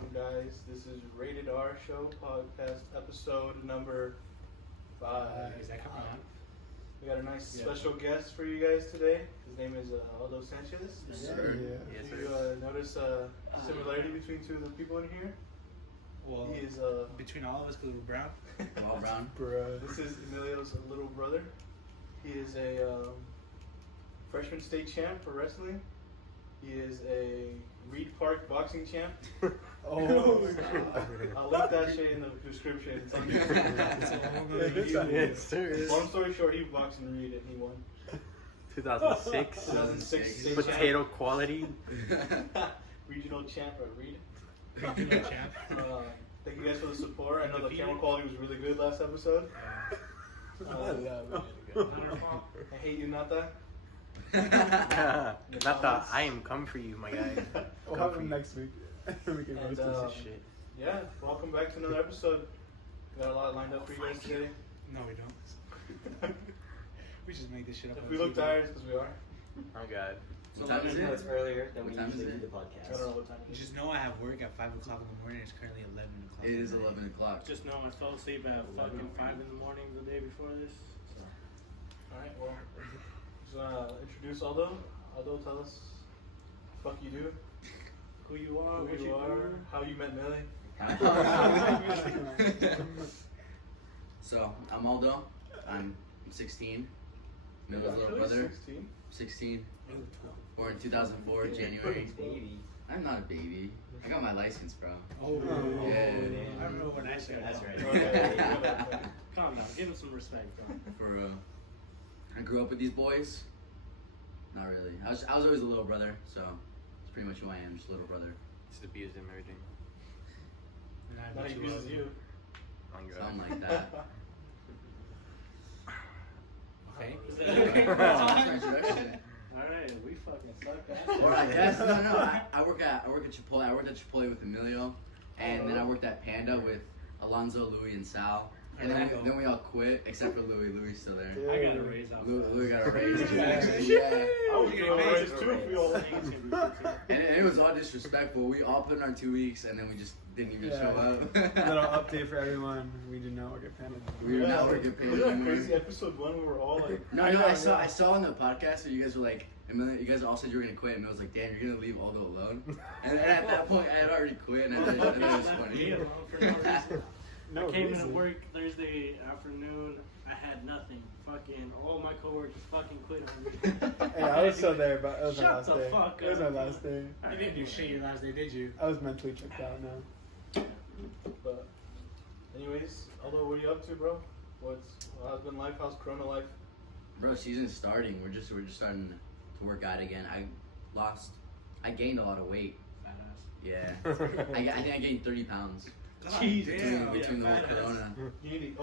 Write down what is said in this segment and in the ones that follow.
welcome guys. This is Rated R Show podcast episode number 5. Is that coming on? We got a nice special guest for you guys today. His name is Aldo Sanchez. Yes, sir. Yes, you notice a similarity between two of the people in here? Well, he is between all of us because we're brown. All brown. This is Emilio's little brother. He is a freshman state champ for wrestling. He is a Reed Park boxing champ. I'll link that shit in the description. It's on YouTube. Long story short, he boxed in Reed and he won. 2006. 2006 Potato quality. Regional champ at Reed. Regional champ. Thank you guys for the support. I know the camera quality was really good last episode. Not our fault. I hate you, Nata. Not that I am come for you, my guy. We'll have him next week. We can roast this shit. Yeah, welcome back to another episode. We got a lot lined up for you guys today. No, we don't. We just make this shit up. If we look tired, it's because we are. Oh god. What time is It's it? earlier than What we time is usually it? do the I don't know podcast. what time it is. Just know I have work at 5 o'clock in the morning. It's currently 11 o'clock. It is 11 o'clock. Just know I fell asleep at fucking 5 in the morning the day before this. So. Alright, well, just want to introduce Aldo. Aldo, tell us what the fuck you do, Who you are, who what you are, do. how you met Millie. So, I'm Aldo. I'm 16. Miller's little brother. 16. 16. Born in 2004, January. Baby. I'm not a baby. I got my license, bro. Oh, Yeah. I remember when I said That's that. right. Okay. Calm down, give him some respect, bro. For I grew up with these boys. Not really. I was always a little brother, so it's pretty much who I am, just a little brother. Just abused him, everything. And I Now bet he you uses was. you. Oh god. Something like that. Okay. Introduction. Alright, we fucking suck at Or I guess no. I work at Chipotle. I worked at Chipotle with Emilio, and then I worked at Panda with Alonso, Louis, and Sal. And then we all quit except for Louis. Louis is still there. I got a raise off. Louis got a raise. I was getting getting paid raises too if we all. And it was all disrespectful. We all put in our 2 weeks, and then we just didn't even show up. Little update for everyone. We do not work at Panda. We were not working paid. Wasn't that crazy? Episode 1, we were all like. No, I saw on the podcast where you guys were like, Emilio, you guys all said you were gonna quit, and I was like, damn, you're gonna leave Aldo alone. And at that point, I had already quit, and I thought it was Left me funny. alone for no reason. No I came into reason. work Thursday afternoon. I had nothing. Fucking all my coworkers fucking quit on me. Hey, I was still there, but it was my Shut last the day. fuck It was my up. last day. You didn't do shit your last day, did you? I was mentally checked out now. But, anyways, Aldo, what are you up to, bro? How's been life? How's Corona life? Bro, season's starting. We're just starting to work out again. I gained a lot of weight. Badass. Yeah, I think I gained 30 pounds Damn. between the whole badass. Corona. You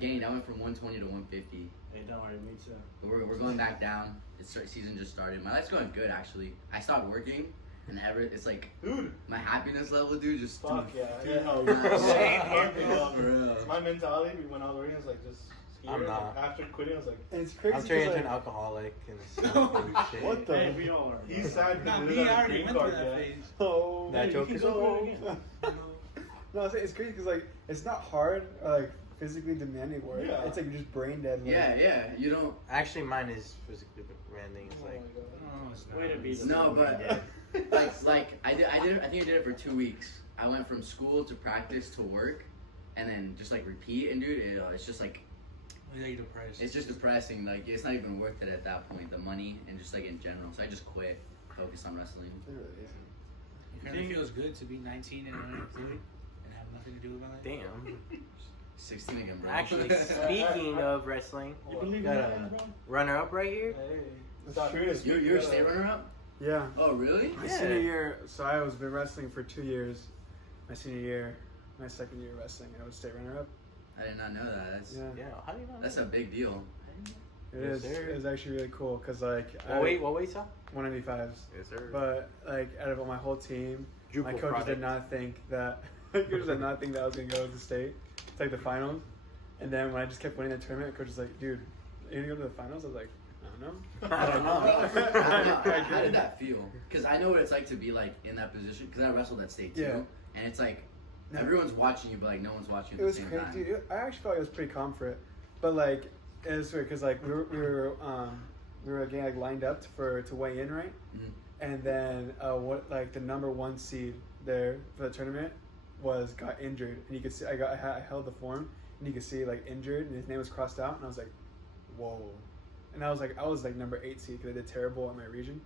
gained. I went from 120 to 150. Hey, don't worry, me too. But we're going back down. Season just started. My life's going good actually. I stopped working, and it's like Dude, my happiness level, dude, just fuck dude, yeah. for real. My mentality when I was working was like just scared. I'm not. After quitting, I was like, And it's crazy. I'm turning 'cause, into an like, alcoholic and shit. what the? Hey, we all are. He's sad Not because me, he I already doesn't went have a through green that card phase. Oh. That you joke can is go through it old. again. No, it's crazy because like it's not hard or like physically demanding work. Yeah. It's like you're just brain dead. Like, Yeah, you don't. Actually, mine is physically demanding. It's Oh like, my God. Oh, it's not. Way to be the No, same. but like I think I did it for 2 weeks. I went from school to practice to work, and then just like repeat. And dude, it's just like Yeah, you're depressed. it's just depressing. Like it's not even worth it at that point. The money and just like in general. So I just quit. Focus on wrestling. It really isn't. It kind of feels good to be 19 and unemployed and have nothing to do with my life. damn. 16 again, bro. Actually, speaking of wrestling, You believe got in a that, bro? runner-up right here. Hey, That's true. you're a state runner-up. Yeah. Oh, really? My Yeah. senior year, so I was been wrestling for 2 years. My senior year, my second year wrestling, I was state runner-up. I did not know that. Yeah. Yeah, how do you know? That's that? a big deal. It Yes, is. sir. It was actually really cool because like What weight, sir? 195s. Yes, sir. But like out of my whole team, Drupal my coaches product. did not think that my coaches did not think that I was gonna go to the state. It's like the finals. And then when I just kept winning the tournament, coach was like, dude, you're gonna go to the finals? I was like, I don't know. I don't know. How did that feel? Because I know what it's like to be like in that position. Because I wrestled at state too, Yeah. and it's like No. everyone's watching you, but like no one's watching you It at the was same crazy. time. I actually felt like it was pretty calm for it, but like it was weird because like we were getting like lined up to weigh in, right? Mhm. And then what like the number 1 seed there for the tournament got injured, and you could see I held the form, and you could see like injured, and his name was crossed out, and I was like, whoa. And I was like number 8 seed because I did terrible in my region,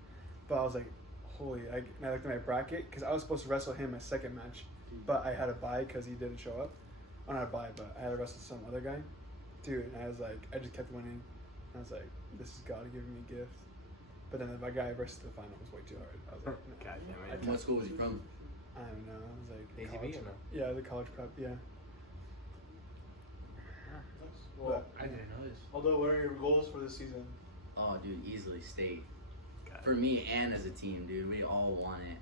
but I was like, holy! And I looked at my bracket because I was supposed to wrestle him my second match, but I had a bye because he didn't show up. Oh, not a bye, but I had to wrestle some other guy, dude. And I was like, I just kept winning. I was like, this is God giving me a gift. But then my guy versus the final was way too hard. I was like, no. God damn it. What school was he from? I don't know. I was like, AZB college. or no? Yeah, the college prep. Yeah. Well, I didn't know this. although, what are your goals for this season? Oh, dude, easily state. God. For me and as a team, dude, we all want it.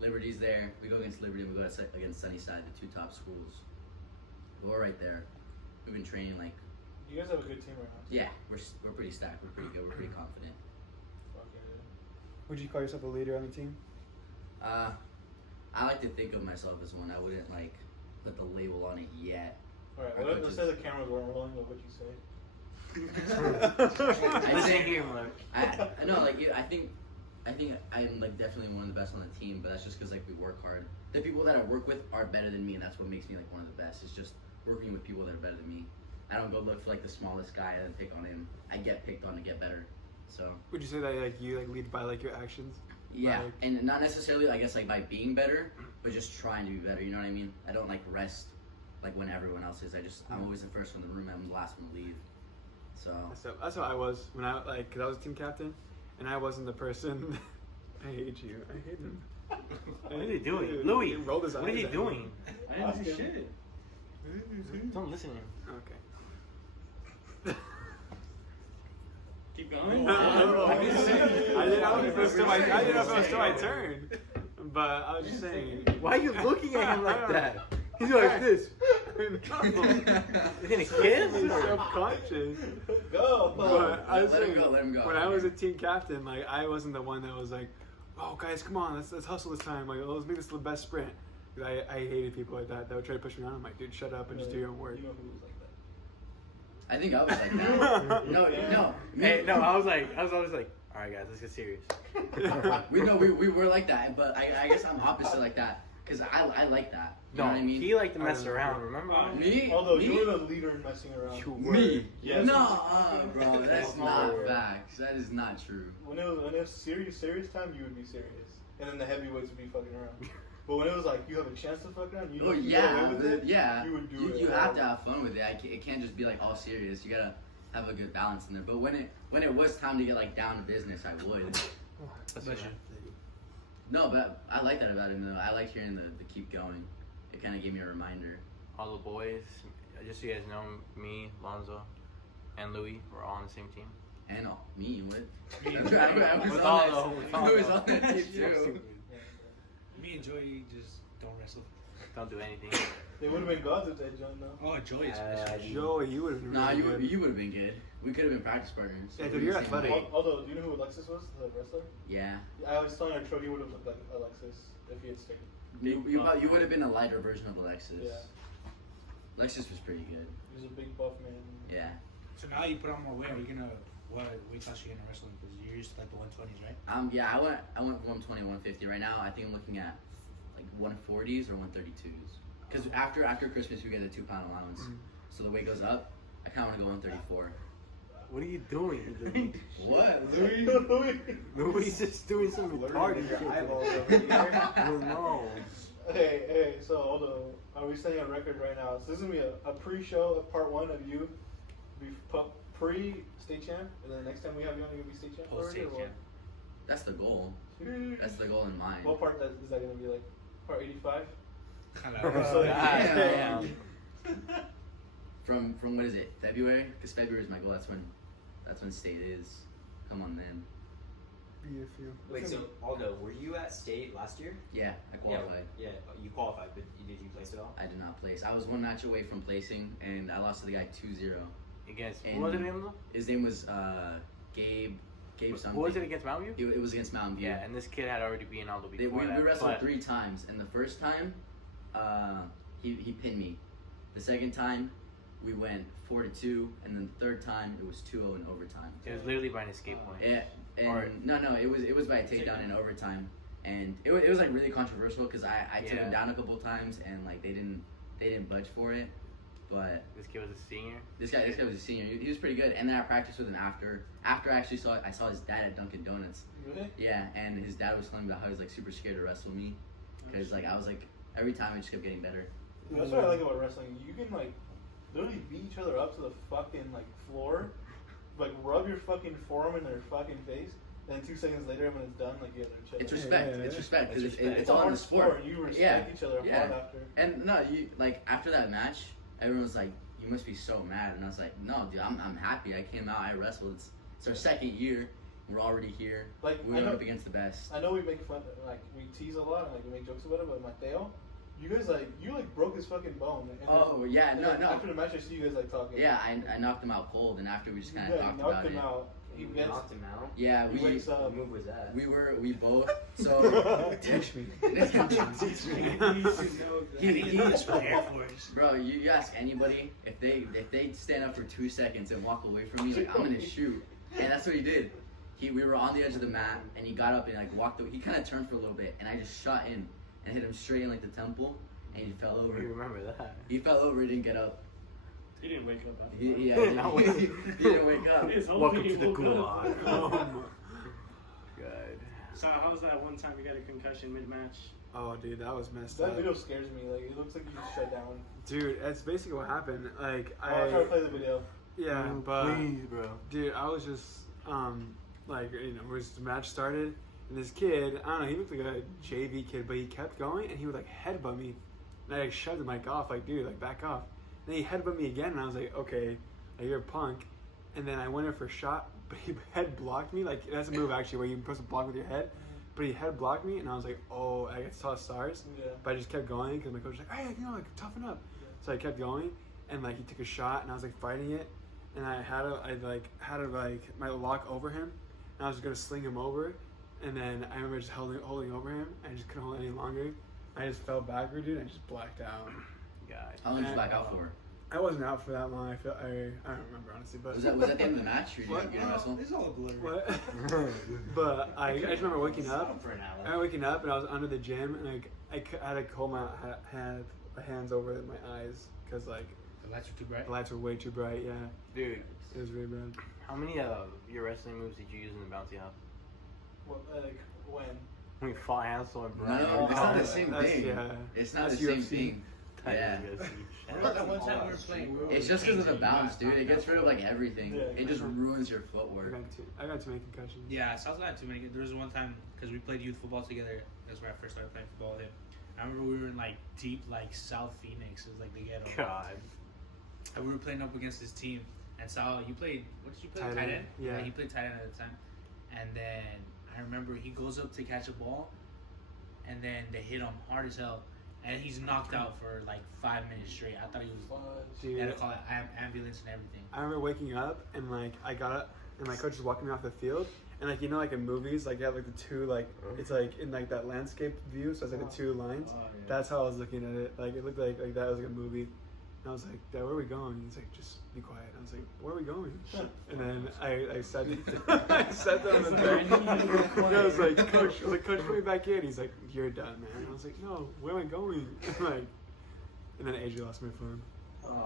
Liberty's there. We go against Liberty. We go against Sunnyside, the 2 top schools. We're right there. We've been training like. You guys have a good team right now. Yeah, we're pretty stacked. We're pretty good. We're pretty confident. Fuck yeah. Would you call yourself a leader on the team? I like to think of myself as one. I wouldn't like put the label on it yet. Alright, Our let's coaches- say the cameras weren't rolling. What would you say? I Listen think- here, Mark. I know, like I think I'm like definitely one of the best on the team, but that's just because like we work hard. The people that I work with are better than me, and that's what makes me like one of the best. It's just working with people that are better than me. I don't go look for like the smallest guy and pick on him. I get picked on to get better. So Would you say that like you like lead by like your actions? yeah, Like- and not necessarily I guess like by being better, but just trying to be better. You know what I mean? I don't like rest like when everyone else is. I'm always the first one in the room. I'm the last one to leave. So That's what I was when I like because I was team captain, and I wasn't the person. I hate you. I hate him. What are you doing? Dude, Louis, he rolled his what are eyes you at doing? I didn't do shit. Don't listen to him. Okay. Keep going. I didn't know if it was still my turn, but I was just saying. Why are you looking at him like that? He's like this. He's gonna kiss? He's self-conscious. Go! But I was Let him saying, go, let him go. when I was a team captain, like I wasn't the one that was like, "Oh, guys, come on, let's hustle this time. Like, let's make this the best sprint." 'Cause I hated people like that would try to push me on. I'm like, dude, shut up and just do your own work. You know who was like that? I think I was like that. No. Hey, no, I was always like, all right, guys, let's get serious. We were like that, but I guess I'm opposite like that because I like that. You know what I mean? He liked to mess around. Remember? Me? Although me? you were the leader in messing around. You were. Me? Yes. No, bro, that's not Word. facts. That is not true. When it was serious time, you would be serious, and then the heavyweights would be fucking around. But when it was like you have a chance to fuck around, you know Oh you yeah, get away with it. yeah. You would do it. You have to have fun with it. It can't just be like all serious. You gotta have a good balance in there. But when it was time to get like down to business, I would. That's Bless you. No, but I like that about him though. I like hearing the keep going. It kind of gave me a reminder. All the boys, just so you guys know, me, Alonso, and Louis, we're all on the same team. And me, what? Me and I was With on Aldo, that- with I was Aldo. on that team too. Me and Joey just don't wrestle. Don't do anything. They would have been gods if they had joined though. Oh, Joey is special. Joey, you would have been Nah, really good. you would have been good. We could have been practice partners. Yeah, dude, you're Same athletic. height. Although, do you know who Alexis was, the wrestler? Yeah. I was telling her Troy would have looked like Alexis if he had stayed. You would have been a lighter version of Alexis. Yeah. Alexis was pretty good. He was a big buff man. Yeah. So now you put on more weight. Are you gonna what weight class are you gonna wrestle? Because you're used to like the 120s, right? Yeah, I went 120, 150. Right now, I think I'm looking at like 140s or 132s. Because after Christmas, we get a 2-pound allowance. So the weight goes up. I kind of want to go 134. What are you doing, Louis? What, Louis just doing some retarded shit. Oh no. Hey, so although are we setting a record right now? So this is gonna be a pre-show of part 1 of you. We pre-state champ, and then next time we have you on, you're gonna be state champ. Post state already, or champ. That's the goal. what? That's the goal in mind. What part is that gonna be like? Part 85? So, Yeah. From what is it? February? Because February is my goal. That's when state is. Come on, man. Wait, so Aldo, were you at state last year? Yeah, I qualified. Yeah, you qualified, but did you place at all? I did not place. I was one match away from placing, and I lost to the guy 2-0. Against, And what was the name though? His name was Gabe something. What was it against Mountain View? It was against Mountain View. Yeah, and this kid had already beaten Aldo We before that. wrestled but 3 times, and the first time, he pinned me. The second time, we went 4-2, and then the third time it was 2-0 in overtime. it was literally by an escape point. Yeah, and no, it was by a takedown in overtime, and it was like really controversial because I took him down a couple times, and like they didn't budge for it. But This kid was a senior. this guy was a senior. He was pretty good, and then I practiced with him after. After I actually saw his dad at Dunkin' Donuts. Really? Yeah, and his dad was telling me about how he was like super scared to wrestle me, because like I was like every time I just kept getting better. That's what I like about wrestling. You can like literally beat each other up to the fucking like floor, like rub your fucking forearm in their fucking face, and then 2 seconds later when it's done, like you have their chest. It's respect. Yeah, It's respect because It's respect. it's all in the sport. You respect each other hard after. And no, you like after that match, everyone was like, "You must be so mad," and I was like, "No, dude, I'm happy. I came out. I wrestled. It's our 2nd year. We're already here. Like We went up against the best." I know we make fun, like we tease a lot, and like we make jokes about it, but Mateo, you guys like broke his fucking bone. And Oh yeah, no. After the match, I see you guys like talking. Yeah, I knocked him out cold, and after we just kind of Yeah, talked you knocked about him it. out. He You gets. knocked him out. Yeah, He wakes up. What move was that? we both. So Teach me. He is for Air Force. Bro, you ask anybody if they stand up for 2 seconds and walk away from me, like I'm gonna shoot, and that's what he did. We were on the edge of the mat, and he got up and like walked away. He kind of turned for a little bit, and I just shot in and hit him straight in like the temple, and he fell over. You remember that? He fell over, he didn't get up. He didn't wake up. After He that. he didn't wake up. His whole Welcome thing to the woke up. gulag. Oh my Good. So how was that one time you got a concussion mid-match? Oh, dude, that was messed That up. video scares me. Like it looks like you just shut down. Dude, that's basically what happened. Like I'll try to play the video. yeah, but Please, bro. dude, I was just like the match started, and this kid, I don't know, he looked like a JV kid, but he kept going, and he would like headbutt me, and I like shoved him like off, like dude, like back off. And then he headbutt me again, and I was like, okay, like, you're a punk. And then I went in for a shot, but he head blocked me. Like that's a move actually where you're supposed to block with your head. But he head blocked me, and I was like, oh, I saw stars. Yeah. But I just kept going because my coach was like, hey, like toughen up. Yeah. So I kept going, and like he took a shot, and I was like fighting it, and I had my lock over him, and I was gonna sling him over, and then I remember just holding over him, and I just couldn't hold it any longer. I just fell backward, dude, and I just blacked out. God. How long did you back out for? I wasn't out for that long. I don't remember honestly, but Was that the end of the match? Or you didn't wrestle? It's all a blur. what? But I just remember waking up. For an hour. I remember waking up, and I was under the gym, and I had to hold my hands over my eyes because like The lights are too bright. the lights were way too bright. Yeah, Dude, it was really bad. how many of your wrestling moves did you use in the bouncy house? What, like when? When we fought Hansel and Brian. No, it's not the same That's- thing. yeah. It's not That's the same UFC. thing. That Yeah. is UFC. What about that one time we were playing? It's just because of the bounce, dude. It gets rid of like everything. Yeah. It just ruins your I footwork. got too many concussions. Yeah, South had too many. There was one time because we played youth football together. That's where I first started playing football with him. I remember we were in like deep like South Phoenix. It was like the ghetto. God. And we were playing up against his team. And Sal, you played. What did you play? Tight end. Yeah. He played tight end at the time. And then I remember he goes up to catch a ball, and then they hit him hard as hell, and he's knocked out for like 5 minutes straight. I thought he was. They had to Dude, call ambulance and everything. I remember waking up and like I got up and my coach was walking me off the field, and like like in movies like you have like the two like it's like in like that landscape view, so it's like the two lines. Oh, yeah. That's how I was looking at it. Like it looked like that was like a movie. And I was like, Dad, where are we going? He's like, just be quiet. I was like, where are we going? And then I said I sat down on the bench. And I was like, Coach, put me back in. He's like, you're done, man. I was like, no, where am I going? Like, and then AJ lost my phone.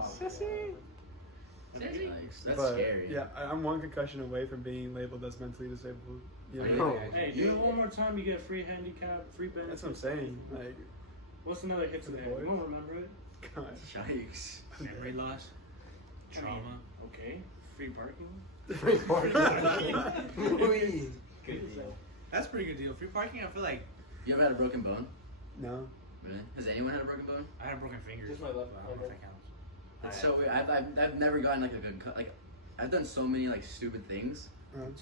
Sissy. That's But, scary. Yeah, I'm one concussion away from being labeled as mentally disabled. You Are know? you? Hey, do it one more time, you get free handicap, free benefits. That's what I'm saying. Like, What's another hit For the today? You boys? won't remember it? God. Yikes. Memory loss, I mean, trauma. okay, free parking. Good deal. That's a pretty good deal. Free parking. I feel like You ever had a broken bone? No. Really? Has anyone had a broken bone? I had broken fingers. Just my left I don't know if that counts. It's so weird. I've never gotten like like I've done so many like stupid things.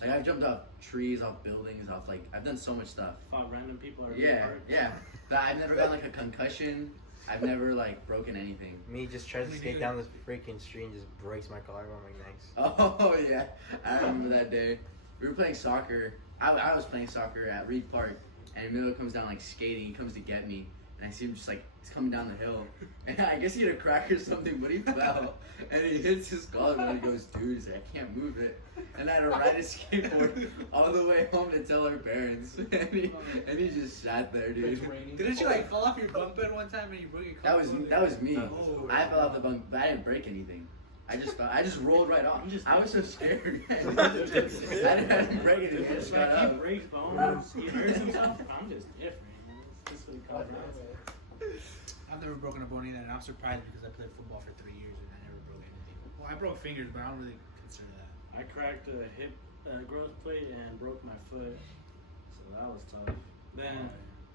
Like I've jumped off trees, off buildings, off like I've done so much stuff. Fought random people at a Yeah, park. yeah. But I've never gotten like a concussion. I've never like broken anything. Me just tries to skate down this freaking street and just breaks my collarbone, my necks. Oh yeah, I remember that day. we were playing soccer. I was playing soccer at Reed Park, and Emilio comes down like skating. He comes to get me, and I see him just like he's coming down the hill, and I guess he hit a crack or something, but he fell, and he hits his collarbone. And he goes, dude, he's like, I can't move it, and I had to ride his skateboard all the way home to tell our parents, and he just sat there, dude. Didn't you like fall off your bunk bed one time and you broke your That was me. Oh, I fell off the bunk, but I didn't break anything. I just rolled right off. I was so scared. I didn't break anything. I just got Like, he up. breaks bones, he hurts himself. I'm just different, man. It's just what he comes out. I've never broken a bone either, and I'm surprised because I played football for 3 years and I never broke anything. Well, I broke fingers, but I don't really consider that. I cracked a hip growth plate and broke my foot, so that was tough. Then,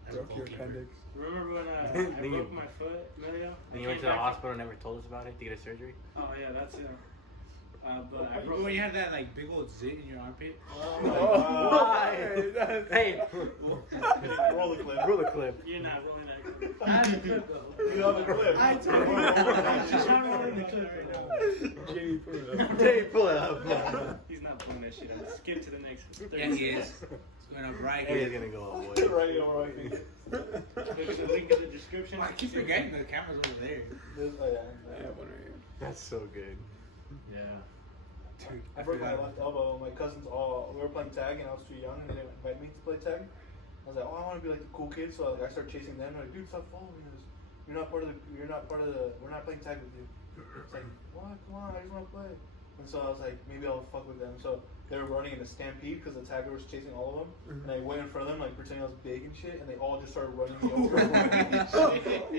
That's Broke your goalkeeper. appendix. remember when I Then you- broke my foot, Emilio? Then you went to the hospital and never told us about it to get a surgery? Oh yeah, that's it. But I Remember broke. when you had that like big old zit in your armpit? Hey, Roll the clip. roll the clip. You're not rolling that clip. I have the clip though. You have a clip. I told you. She's not rolling the clip right now. Jamie, put it up. Hey, pull it up. He's not pulling that shit out. Skip to the next. Yeah, he is. It's going up right Hey, he's here. gonna go away. Right, all right. There's a link in the description. Well, I keep forgetting the camera's over there. Oh, yeah. I have one right here. That's so good. Yeah. Dude, I broke my left elbow. My cousins we were playing tag, and I was too young, and they didn't invite me to play tag. I was like, oh, I want to be like the cool kid, so I started chasing them. They're like, dude, stop following us. We're not part of the. We're not playing tag with you. It's like, what? Come on, I just want to play. And so I was like, maybe I'll fuck with them. So they were running in a stampede because the tagger was chasing all of them, and I went in front of them like pretending I was big and shit, and they all just started running me over.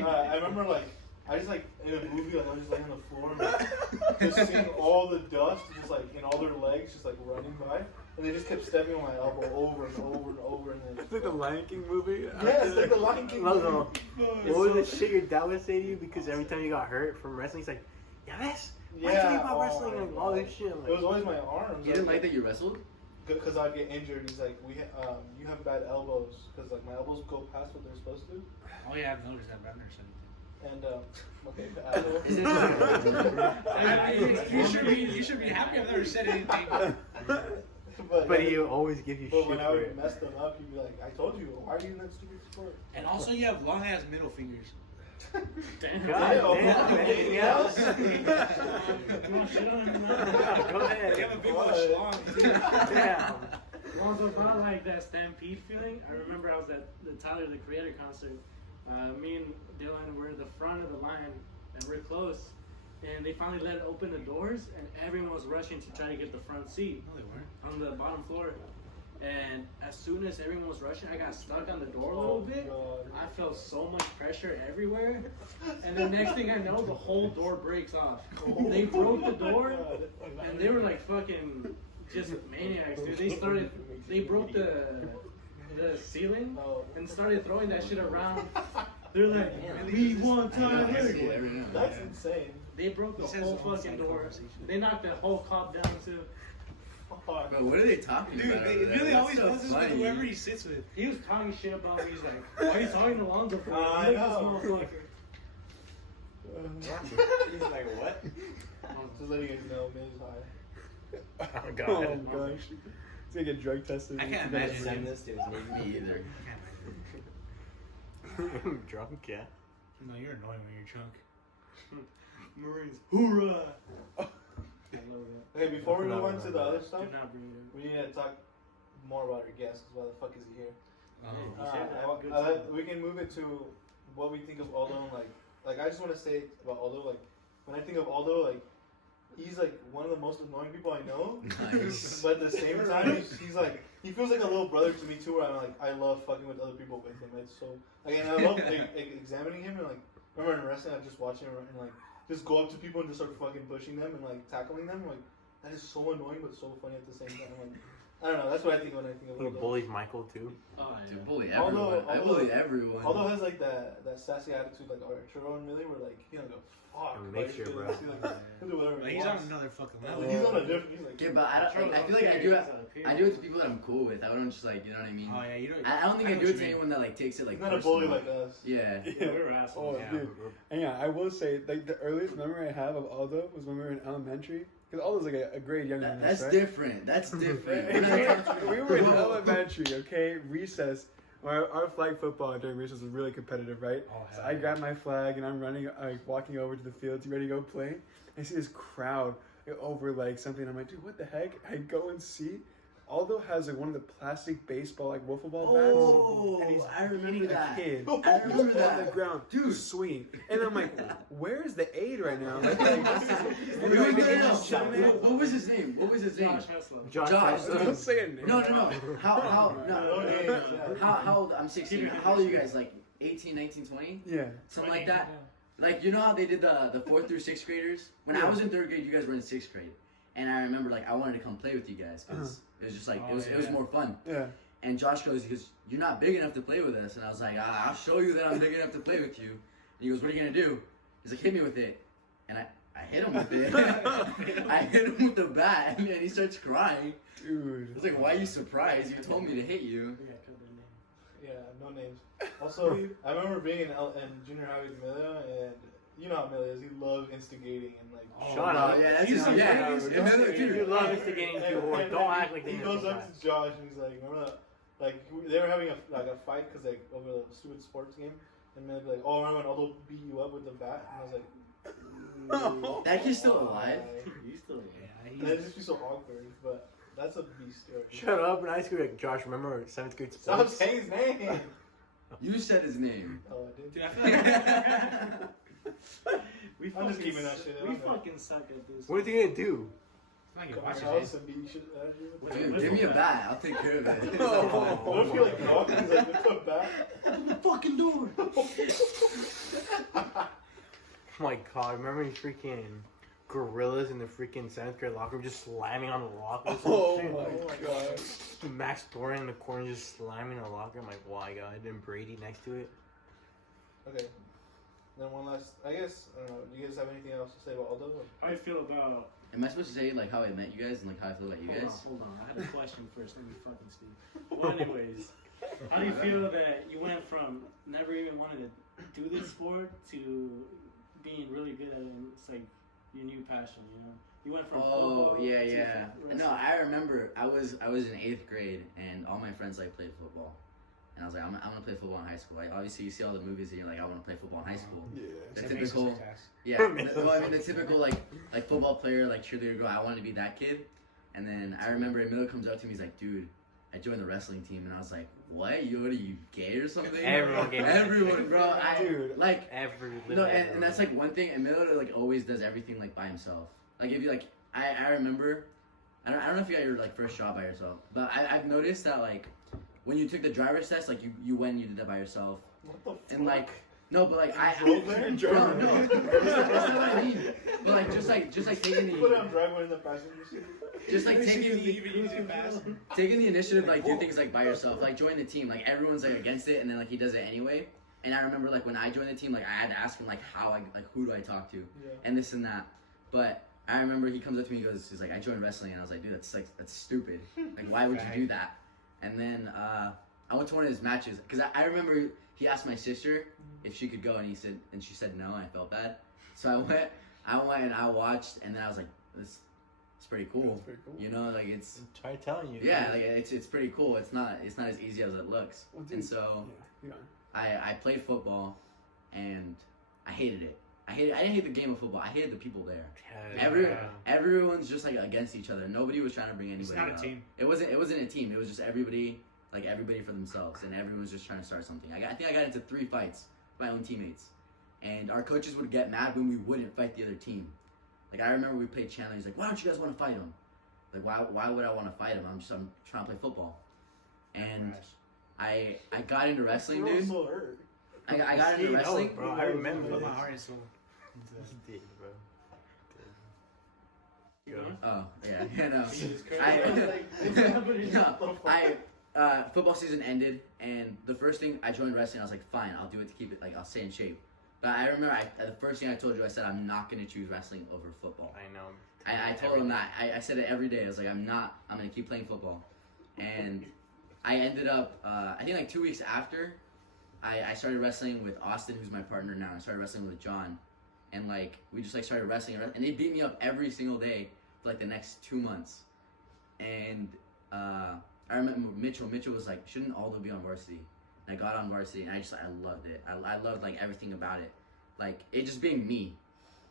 I remember like. I just like in a movie, like I was just laying on the floor, and, like, just seeing all the dust, just like in all their legs, just like running by, and they just kept stepping on my elbow over and over and over, and then. It's like the Lion King movie. Yeah, it's like the Lion King Alonso, movie. what was the shit your dad would say to you? Because every time you got hurt from wrestling, he's like, yeah, that's why Yeah, you about oh wrestling my and all God. this shit. It was always my arms. He didn't like that you wrestled? Because I'd get injured. He's like, you have bad elbows, because like my elbows go past what they're supposed to. Oh yeah, I've noticed that, but I've never said anything. And okay, Is it I mean, you should be happy I've never said anything. But he always give you But shit when I for would it. mess them up, he'd be like, I told you, why are you in that stupid sport? And also, you have long ass middle fingers. Damn. God Oh, damn, anything else? You want shit on him now? Go ahead. You have a big old What? schlong. Damn. Also, about like that stampede feeling, I remember I was at the Tyler the Creator concert. Me and Dylan were in the front of the line, and we're close. And they finally let open the doors, and everyone was rushing to try to get the front seat No, they weren't. on the bottom floor. And as soon as everyone was rushing, I got stuck on the door a little bit. God. I felt so much pressure everywhere. And the next thing I know, the whole door breaks off. They broke the door, and they were like fucking just maniacs, dude. They broke the ceiling and started throwing that shit around. They're like, we want time. That's insane. They broke the This has whole its own fucking side door. conversation. They knocked the whole cop down too. Fuck. Bro, what are they talking Dude, about? they over there? really That's always so does this with funny. whoever he sits with. He was talking shit about me. He's like, why are you talking to Alonso for? I Look at know. this motherfucker. He's like, what? Just letting you know, Miz high. Oh, Oh God. gosh. He's gonna get drug tested. I can't He's gonna- imagine. Send this to his neighbor. Me either. Drunk, yeah. No, you're annoying when you're drunk. Marines, hoorah! I love that. Okay, before we move on to the other stuff, Do not bring it up. we need to talk more about our guest. 'Cause why the fuck is he here? You said that. Good time. We can move it to what we think of Aldo. And like I just want to say about Aldo. Like when I think of Aldo, like he's like one of the most annoying people I know. Nice. But at the same time, he's like he feels like a little brother to me too. Where I'm like I love fucking with other people with him. It's so like and I love examining him and like remember in wrestling I just watching him and like just go up to people and just start fucking pushing them and like tackling them. Like that is so annoying but so funny at the same time. Like I don't know. That's what I think when I think of He Aldo. bullies Michael too. Oh, Dude, yeah. bully Although- everyone. I although- bullied everyone. Aldo has like that sassy attitude like Arturo and Millie where like he don't go fuck. A like, mixture, he'll bro. just, like, he'll do whatever But he he's on wants. another fucking Like, level. he's on a different. He's like Yeah, but I feel like I do it to people that I'm cool with. I don't just like, you know what I mean? Oh yeah, you don't. I don't think I know do what it to you mean. anyone that like takes it like he's not a bully personal. like us. Yeah. Yeah, we were assholes. Oh, Yeah. dude. And yeah, I will say, like, the earliest memory I have of Aldo was when we were in elementary, Because Aldo's like a grade younger than us, That's right? different. That's different. We were in elementary, okay? Recess. Our flag football during recess was really competitive, right? Oh, So hell I yeah. grab my flag and I'm running, walking over to the field, ready to go play. I see this crowd over like something. I'm like, dude, what the heck? I go and see. Aldo has like one of the plastic baseball, like wiffle ball bats. Oh, and he's I remember beating that. a kid I remember on that. the ground, Dude. swing. And I'm like, where's the aid right now? Like, Wait, and wait, the no, aid's no, just chilling there. What was his name? What was his name? Josh Hessler. Josh. Don't say a name. No. How No names, yeah. how old? I'm 16. How old are you guys? Like 18, 19, 20? Yeah. Something like that. Like, you know how they did the 4th through 6th graders? When I was in 3rd grade, you guys were in 6th grade. And I remember, like, I wanted to come play with you guys because it was just like, it was more fun. Yeah. And Josh goes, you're not big enough to play with us. And I was like, I'll show you that I'm big enough to play with you. And he goes, what are you going to do? He's like, hit me with it. And I hit him with it. I hit him with the bat, and he starts crying. Dude. I was like, why are you surprised? You told me to hit you. Yeah, no names. Also, I remember being in junior high with Emilio, and you know how Emilio is. He loves instigating and like. Shut up. Yeah, that's He's his, yeah. amazing. Emilio, You dude. love instigating people. And Don't act like they he know goes the up to Josh and he's like, remember that? Like they were having a fight because like over the stupid sports game, and they'd be like, oh, remember when Aldo beat you up with the bat? And I was like, That kid's still alive? He's still and it just be so awkward, but that's a beast story. Shut up. In high school, like, Josh, remember 7th grade Stop sports? saying his name. You said his name. Oh, I did. Dude, I feel like we I'm just fucking keeping that shit We out there. fucking suck at this. What are you gonna do? Come to my house and beat shit out of you. Dude, give me a bat. I'll take care of it. What if you like knock and he's like, lift the bat? Open the fucking door. Oh my god, remember these freaking gorillas in the freaking 7th grade locker room just slamming on the locker or some Oh shit? my god. Max Dorian in the corner just slamming the locker. I'm like, why god? And Brady next to it. Okay. Then one last, I guess, I don't know, do you guys have anything else to say about Aldo? How do you feel about? Am I supposed to say like how I met you guys and like how I feel about you guys? Hold on. I had a question first. Let me fucking speak. Well, anyways, how do you feel that you went from never even wanting to do this sport to being really good at it? And it's like your new passion. You know, you went from Oh football yeah, to yeah. wrestling. No, I remember I was in 8th grade and all my friends like played football, and I was like, I'm gonna play football in high school. Like obviously you see all the movies and you're like, I want to play football in high school. Yeah. The typical, yeah. Well, I mean the typical like football player, like cheerleader girl. I wanted to be that kid, and then I remember Emilio comes up to me, he's like, dude, I joined the wrestling team, and I was like, what? What are you gay or something? Everyone gave me that Everyone, shit. bro. Dude. Like. Every No, and that's like one thing. Emilio like always does everything like by himself. Like if you like, I remember, I don't know if you got your like first job by yourself, but I've noticed that like when you took the driver's test, like you went and you did that by yourself, What the fuck? and like no, but like I drove there? no, that's not what I mean. But like just like taking Put on the driveway in the passenger seat. just like taking even taking the initiative, like do things like by yourself, like join the team. Like everyone's like against it, and then like he does it anyway. And I remember like when I joined the team, like I had to ask him like who do I talk to, Yeah. and this and that. But I remember he comes up to me, he's like, I joined wrestling, and I was like, dude, that's stupid. Like why would you do that? And then I went to one of his matches because I remember he asked my sister if she could go, and she said no, and I felt bad. So I went and I watched, and then I was like, this. It's pretty cool. That's pretty cool. You know, like it's Try telling you. yeah, like it's pretty cool. It's not as easy as it looks. Well, dude, And so Yeah. I played football, and I hated it. I didn't hate the game of football. I hated the people there. Everyone's just like against each other. Nobody was trying to bring anybody. It's not a up. team. It wasn't a team. It was just everybody for themselves, and everyone was just trying to start something. I think I got into 3 fights with my own teammates, and our coaches would get mad when we wouldn't fight the other team. Like I remember we played Chandler. He's like, "Why don't you guys want to fight him? Like why would I want to fight him? I'm trying to play football." And I got into wrestling, You're dude. so hurt. I got into wrestling. bro. I remember Put that. my heart and soul. He did, bro. Oh yeah, no. Jesus Christ. Football season ended, and the first thing I joined wrestling, I was like, fine, I'll do it to keep it, like, I'll stay in shape. But I remember the first thing I told you, I said, I'm not going to choose wrestling over football. I know. I told him that. I said it every day. I was like, I'm going to keep playing football. And I ended up, I think like 2 weeks after, I started wrestling with Austin, who's my partner now. I started wrestling with John. And like, we just like started wrestling, and they beat me up every single day. for like the next 2 months. And I remember Mitchell was like, shouldn't Aldo be on varsity? And I got on varsity, and I loved it. I loved like everything about it, like it just being me,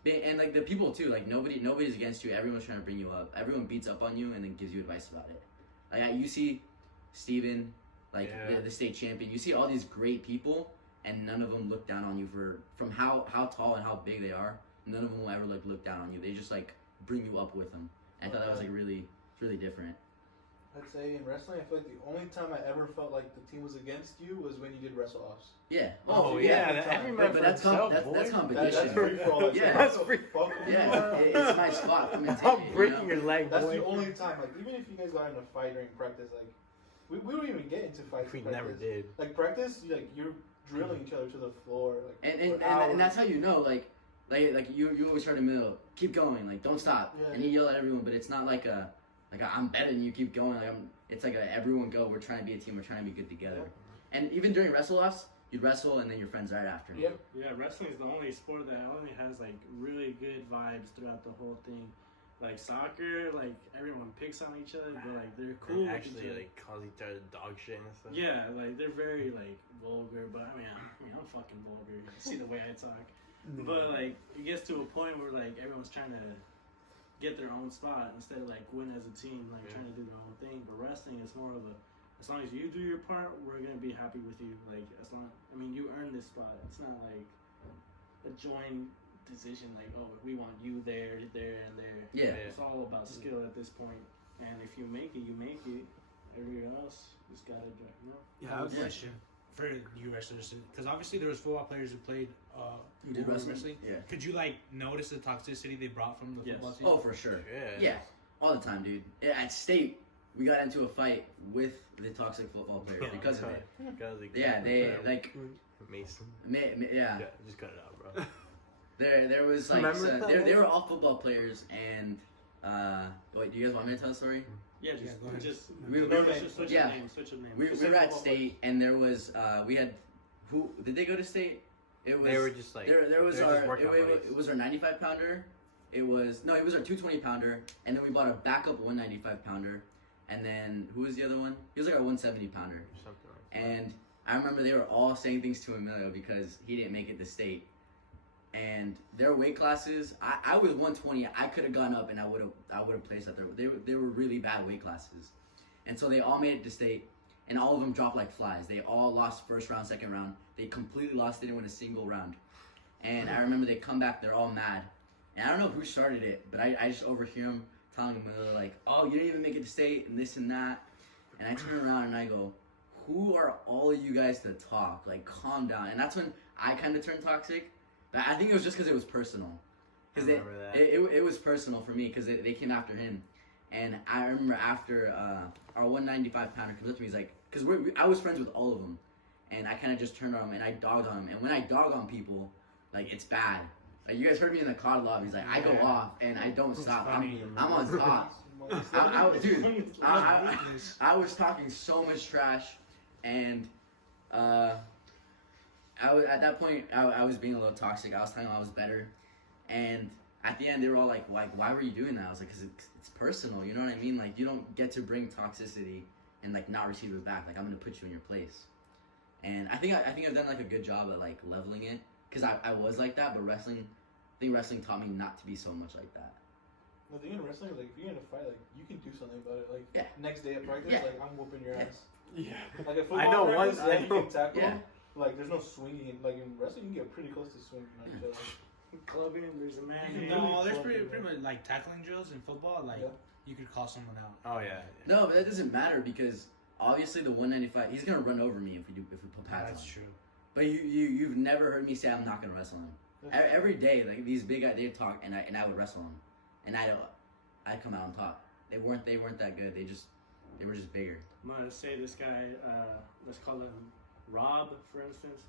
and like the people too. Like nobody's against you. Everyone's trying to bring you up. Everyone beats up on you and then gives you advice about it. Like you see Steven, like the state champion. You see all these great people, and none of them look down on you from how tall and how big they are. None of them will ever like look down on you. They just like bring you up with them. And I thought that was like really different. I'd say in wrestling, I feel like the only time I ever felt like the team was against you was when you did wrestle offs. Yeah. Oh yeah, every man for that's himself, that's boy. competition. That's free for all. Yeah. That's free. Yeah, it's my spot. I'm breaking your leg, That's boy. the only time. Like even if you guys got in a fight during practice, like we don't even get into fights. We in practice. never did. Like practice, you're drilling each other to the floor. Like And that's how you know, like you always try to middle, keep going, like don't stop, and you yell at everyone, but it's not like I'm better than you, keep going, it's like everyone go, we're trying to be a team, we're trying to be good together. And even during wrestle-offs, you'd wrestle and then you're friends right after. Yep. Yeah, wrestling is the only sport that only has like really good vibes throughout the whole thing. Like soccer, like everyone picks on each other, but like they're cool. They with actually each other. like call each other dog shit and stuff. Yeah, like they're very like vulgar, but I mean I'm fucking vulgar. You see the way I talk. But like it gets to a point where like everyone's trying to get their own spot instead of like win as a team, like trying to do their own thing. But wrestling is more of as long as you do your part, we're gonna be happy with you. Like you earned this spot. It's not like a joint decision. Like we want you there, and there. Yeah. It's all about skill at this point. And if you make it, you make it. Everyone else just gotta Yeah, I was question for you wrestlers, because obviously there was football players who played You did wrestling? Yeah. Could you like notice the toxicity they brought from the football team? Oh, for sure. Yeah. Yeah, all the time, dude. At state, we got into a fight with the toxic football players because of it. Yeah, they like Mason. Yeah. Just cut it out, bro. There was like they were all football players, and wait, do you guys want me to tell the story? Yeah, go ahead. switch yeah. of names. Switch of names. We were at state, and there was we had who did they go to state? It was They were just like there was they were just working on bodies. it was our 95 pounder. It was our 220 pounder, and then we bought a backup 195 pounder, and then who was the other one? He was like our 170 pounder. Something like that. And I remember they were all saying things to Emilio because he didn't make it to state. And their weight classes, I was 120. I could have gone up and I would have placed up there. They were really bad weight classes, and so they all made it to state, and all of them dropped like flies. They all lost first round, second round. They completely lost. They didn't win a single round. And I remember they come back. They're all mad, and I don't know who started it, but I just overhear them telling Emilio like, "Oh, you didn't even make it to state and this and that." And I turn around and I go, "Who are all of you guys to talk? Like, calm down." And that's when I kind of turned toxic. But I think it was just because it was personal. Because it was personal for me because they came after him. And I remember after our 195 pounder comes up to me, he's like, because I was friends with all of them. And I kind of just turned on him and I dogged on him. And when I dog on people, like, it's bad. Like, you guys heard me in the COD lobbies, like, I go off and I don't stop. I'm on top. I was talking so much trash, and at that point, I was being a little toxic. I was telling them I was better, and at the end, they were all like, why were you doing that? I was like, because it's personal, you know what I mean? Like, you don't get to bring toxicity and like not receive it back. Like, I'm gonna put you in your place, and I think I've done like a good job at like leveling it, because I was like that, but I think wrestling taught me not to be so much like that. The thing in wrestling is like, if you're in a fight, like you can do something about it. Like next day at practice, like I'm whooping your ass. Yeah. Like at football I know practice, once like, you can tackle. Yeah. Like there's no swinging. Like in wrestling, you can get pretty close to swinging on each other. Clubbing, there's a man. No, there's pretty much like tackling drills in football. Like you could call someone out. Oh yeah. No, but that doesn't matter because obviously the 195, he's gonna run over me if we put pads on. That's true. But you've never heard me say I'm not gonna wrestle him. Every day, like these big guys, they'd talk and I would wrestle them, and I'd come out on top. They weren't that good. They were just bigger. I'm gonna say this guy, let's call him Rob, for instance.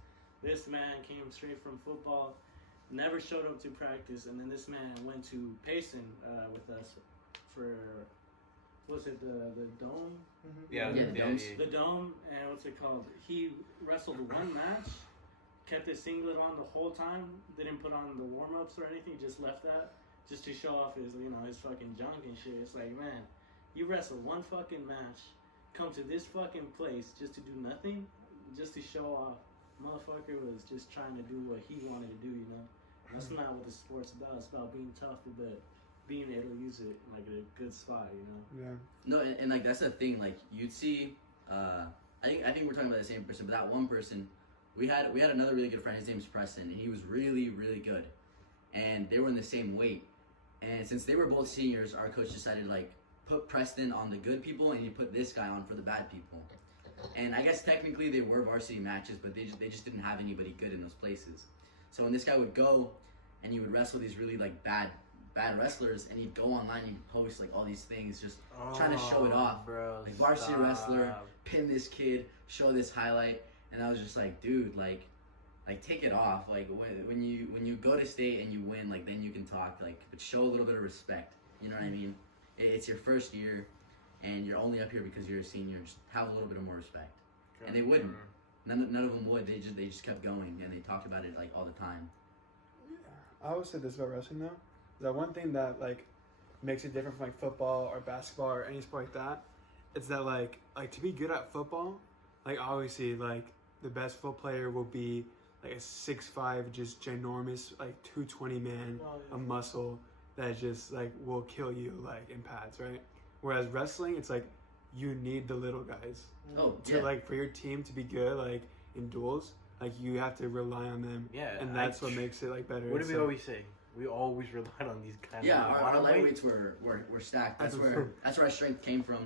This man came straight from football, never showed up to practice, and then this man went to Payson with us for, was it the Dome? Mm-hmm. Yeah, the domes. The Dome, and what's it called? He wrestled one match, kept his singlet on the whole time, didn't put on the warm-ups or anything, just left that, just to show off his, his fucking junk and shit. It's like, man, you wrestle one fucking match, come to this fucking place just to do nothing, just to show off. Motherfucker was just trying to do what he wanted to do, That's not what the sport's about. It's about being tough, but being able to use it in like a good spot, Yeah. No, and like that's the thing. Like you'd see, I think we're talking about the same person, but that one person, we had another really good friend. His name's Preston, and he was really, really good. And they were in the same weight. And since they were both seniors, our coach decided like put Preston on the good people, and you put this guy on for the bad people. And I guess technically they were varsity matches, but they just didn't have anybody good in those places. So when this guy would go, and he would wrestle these really like bad wrestlers, and he'd go online and he'd post like all these things, just trying to show it off. Bro, like varsity wrestler, pin this kid, show this highlight, and I was just like, dude, like take it off. Like when you go to state and you win, like then you can talk. Like, but show a little bit of respect. You know what I mean? It's your first year, and you're only up here because you're a senior. Just have a little bit of more respect. And they wouldn't. None of them would. They just kept going, and they talked about it like all the time. I always say this about wrestling though. That one thing that like makes it different from like football or basketball or any sport like that, it's that like to be good at football, like obviously like the best football player will be like a 6'5", just ginormous like 220 man of muscle that just like will kill you like in pads, right? Whereas wrestling, it's like you need the little guys to like for your team to be good like in duels. Like you have to rely on them, and that's what makes it like better. What do we always say? We always relied on these guys. Yeah, our lightweights were stacked. That's where our strength came from.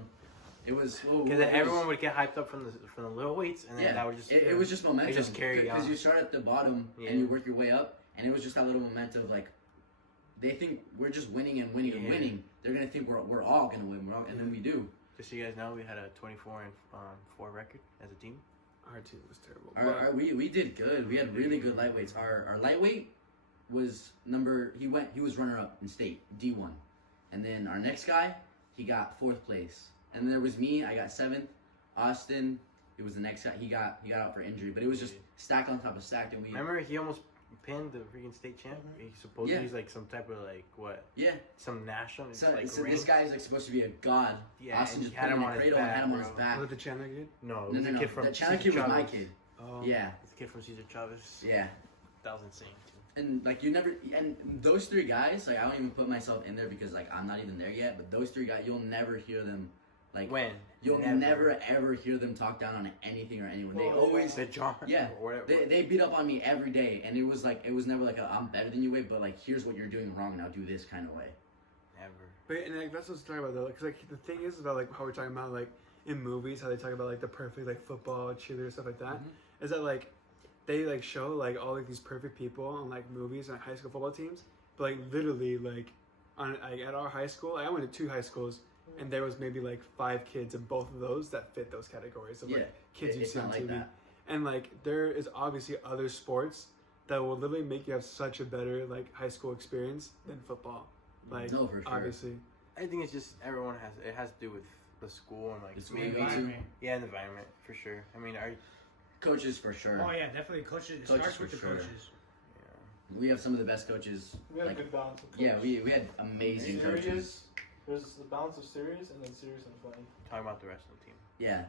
It was because everyone would get hyped up from the little weights, and then that would just it was just momentum. It just carried because you start at the bottom and you work your way up, and it was just that little momentum of like they think we're just winning and winning and winning. They're gonna think we're all gonna win, and then we do. Just so you guys know, we had a 24-4 record as a team. Our team was terrible. We did good. We had really good lightweights. Our lightweight was he was runner up in state D1, and then our next guy he got 4th place, and there was me. I got 7th. Austin, it was the next guy. He got out for injury, but it was just stack on top of stack. And we remember he almost pinned the freaking state champ. He supposedly he's like some type of like what? Yeah, some national. So this guy is like supposed to be a god. Yeah, Austin just had him on his back, and had him on his back. Was it the Chandler kid? No, no. The kid from the Chandler kid was my kid. Oh. Yeah, it's the kid from Cesar Chavez. Yeah, that was insane. And like and those 3 guys, like I don't even put myself in there because like I'm not even there yet. But those 3 guys, you'll never hear them like you'll never ever hear them talk down on anything or anyone. They always the John. Yeah, or whatever. They beat up on me every day, and it was never like I'm better than you way, but like here's what you're doing wrong. Now do this kind of way. Never. But and like that's what I'm talking about though, because like the thing is about like how we're talking about like in movies how they talk about like the perfect like football cheerleader stuff like that. Is that like they like show like all like these perfect people on like movies and like, high school football teams, but like literally like on like at our high school, like, I went to 2 high schools, and there was maybe like 5 kids in both of those that fit those categories of like kids you see on TV. That. And like there is obviously other sports that will literally make you have such a better like high school experience than football. Like no, for sure. Obviously, I think it's just everyone has to do with the school and like the environment. Yeah, the environment for sure. I mean, coaches for sure. Oh yeah, definitely coaches. It starts with the coaches. Yeah. We have some of the best coaches. We had a good balance of coaches. Yeah, we had amazing coaches. There's the balance of serious and then serious and funny. Talking about the wrestling team. Yeah.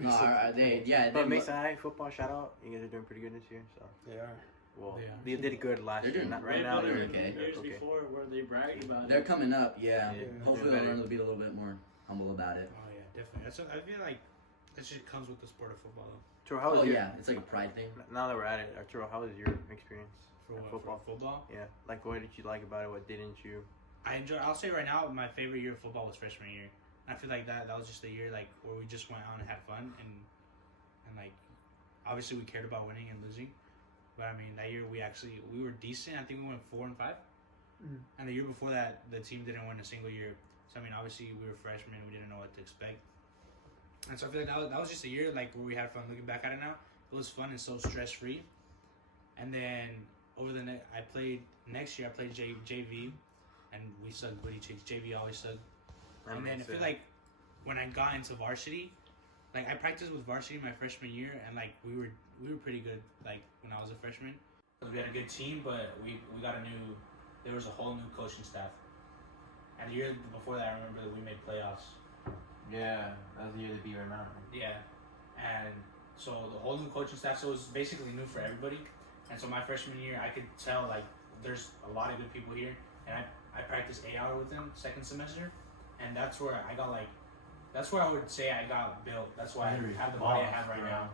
Yeah. They Mason High football shout out. You guys are doing pretty good this year, so they are. Well, they did good last year. Right now they're okay. Years before where they bragged about They're coming up, yeah. Yeah. Hopefully they'll learn to be a little bit more humble about it. Oh yeah, definitely. I feel like that just comes with the sport of football though. Turo, how was it's like a pride thing. Now that we're at it, Arturo, how was your experience for football? For football? Yeah, like what did you like about it? What didn't you? I'll say right now, my favorite year of football was freshman year. I feel like that was just a year like where we just went out and had fun and like obviously we cared about winning and losing, but I mean that year we were decent. I think we went 4-5, and the year before that the team didn't win a single year. So I mean obviously we were freshmen, we didn't know what to expect, and so I feel like that was just a year like where we had fun. Looking back at it now, it was fun and so stress free. And then I played JV. And we sucked booty chicks. JV always sucked. And then I feel like when I got into varsity, like I practiced with varsity my freshman year, and like we were pretty good. Like when I was a freshman, we had a good team, but we got a new there was a whole new coaching staff. And the year before that, I remember that we made playoffs. Yeah, that was the year they beat right now. Yeah, and so the whole new coaching staff, so it was basically new for everybody. And so my freshman year, I could tell like there's a lot of good people here, and I practiced 8 hours with them second semester, and that's where I got like, that's where I would say I got built. That's why I have the body I have right now.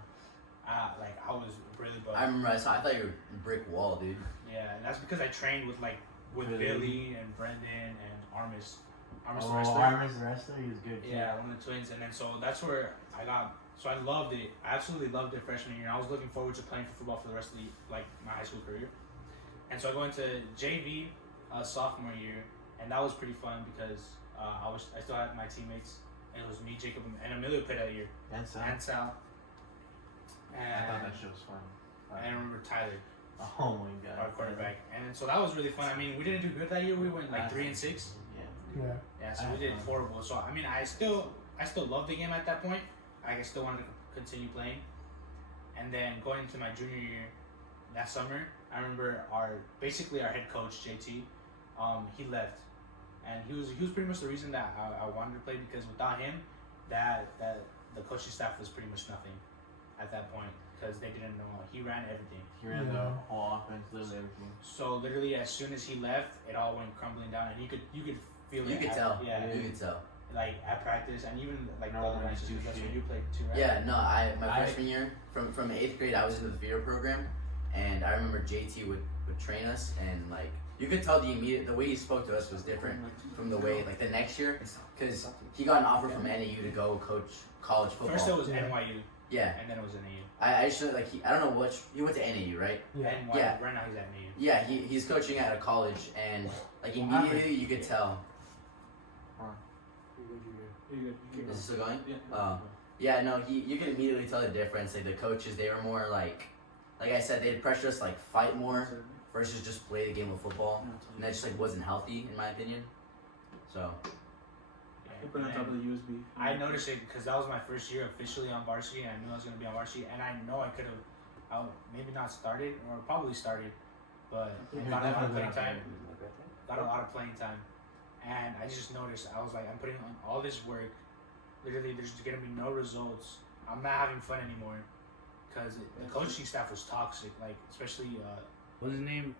Like I was really built. I remember I thought you were a brick wall, dude. Yeah, and that's because I trained with Billy and Brendan and Armis. Armis the Oh, wrestler. Armis the wrestler, he was good too. Yeah, one of the twins, and then so that's where I got. So I loved it. I absolutely loved it freshman year. I was looking forward to playing for football for the rest of my high school career. And so I go into JV sophomore year, and that was pretty fun because I still had my teammates, and it was me, Jacob, and Emilio played that year. And Sal. And Sal. And I thought that shit was fun. I remember Tyler, Oh my god. our quarterback. And then, so that was really fun. I mean, we didn't do good that year. We went like 3-6. Yeah. Yeah. Yeah, so we did horrible. So I mean, I still loved the game at that point. I still wanted to continue playing. And then going into my junior year, that summer, I remember our head coach JT, he left, and he was pretty much the reason that I wanted to play, because without him, that the coaching staff was pretty much nothing at that point, because they didn't know, he ran everything. He ran the whole offense, literally everything. So literally, as soon as he left, it all went crumbling down, and you could feel it. You could tell. Yeah, You could tell. like at practice, and even like No, the other when matches, you do because that's shit. what you played too, right? Yeah, no, my freshman year, from 8th grade, I was into the theater program, and I remember JT would train us, and like you could tell the way he spoke to us was different from the way like the next year, because he got an offer from NAU to go coach college football. First it was NYU, Yeah, and then it was NAU. I just like I don't know he went to NAU, right? Yeah. NYU, Yeah. right now he's at NAU. Yeah, he's coaching at a college, and like immediately you could tell. Is it still going? Yeah. Yeah, no, you could immediately tell the difference. Like the coaches, they were more like I said, they'd pressure us to like fight more versus just play the game of football, and that just like wasn't healthy in my opinion. So. You put it on top of the USB. I noticed it because that was my first year officially on varsity, and I knew I was going to be on varsity, and I know I could have, maybe not started, or probably started, but I got a lot of playing time. Got a lot of playing time, and I just noticed, I was like, I'm putting on all this work, literally there's going to be no results. I'm not having fun anymore, because the coaching staff was toxic, like, especially, what's his name?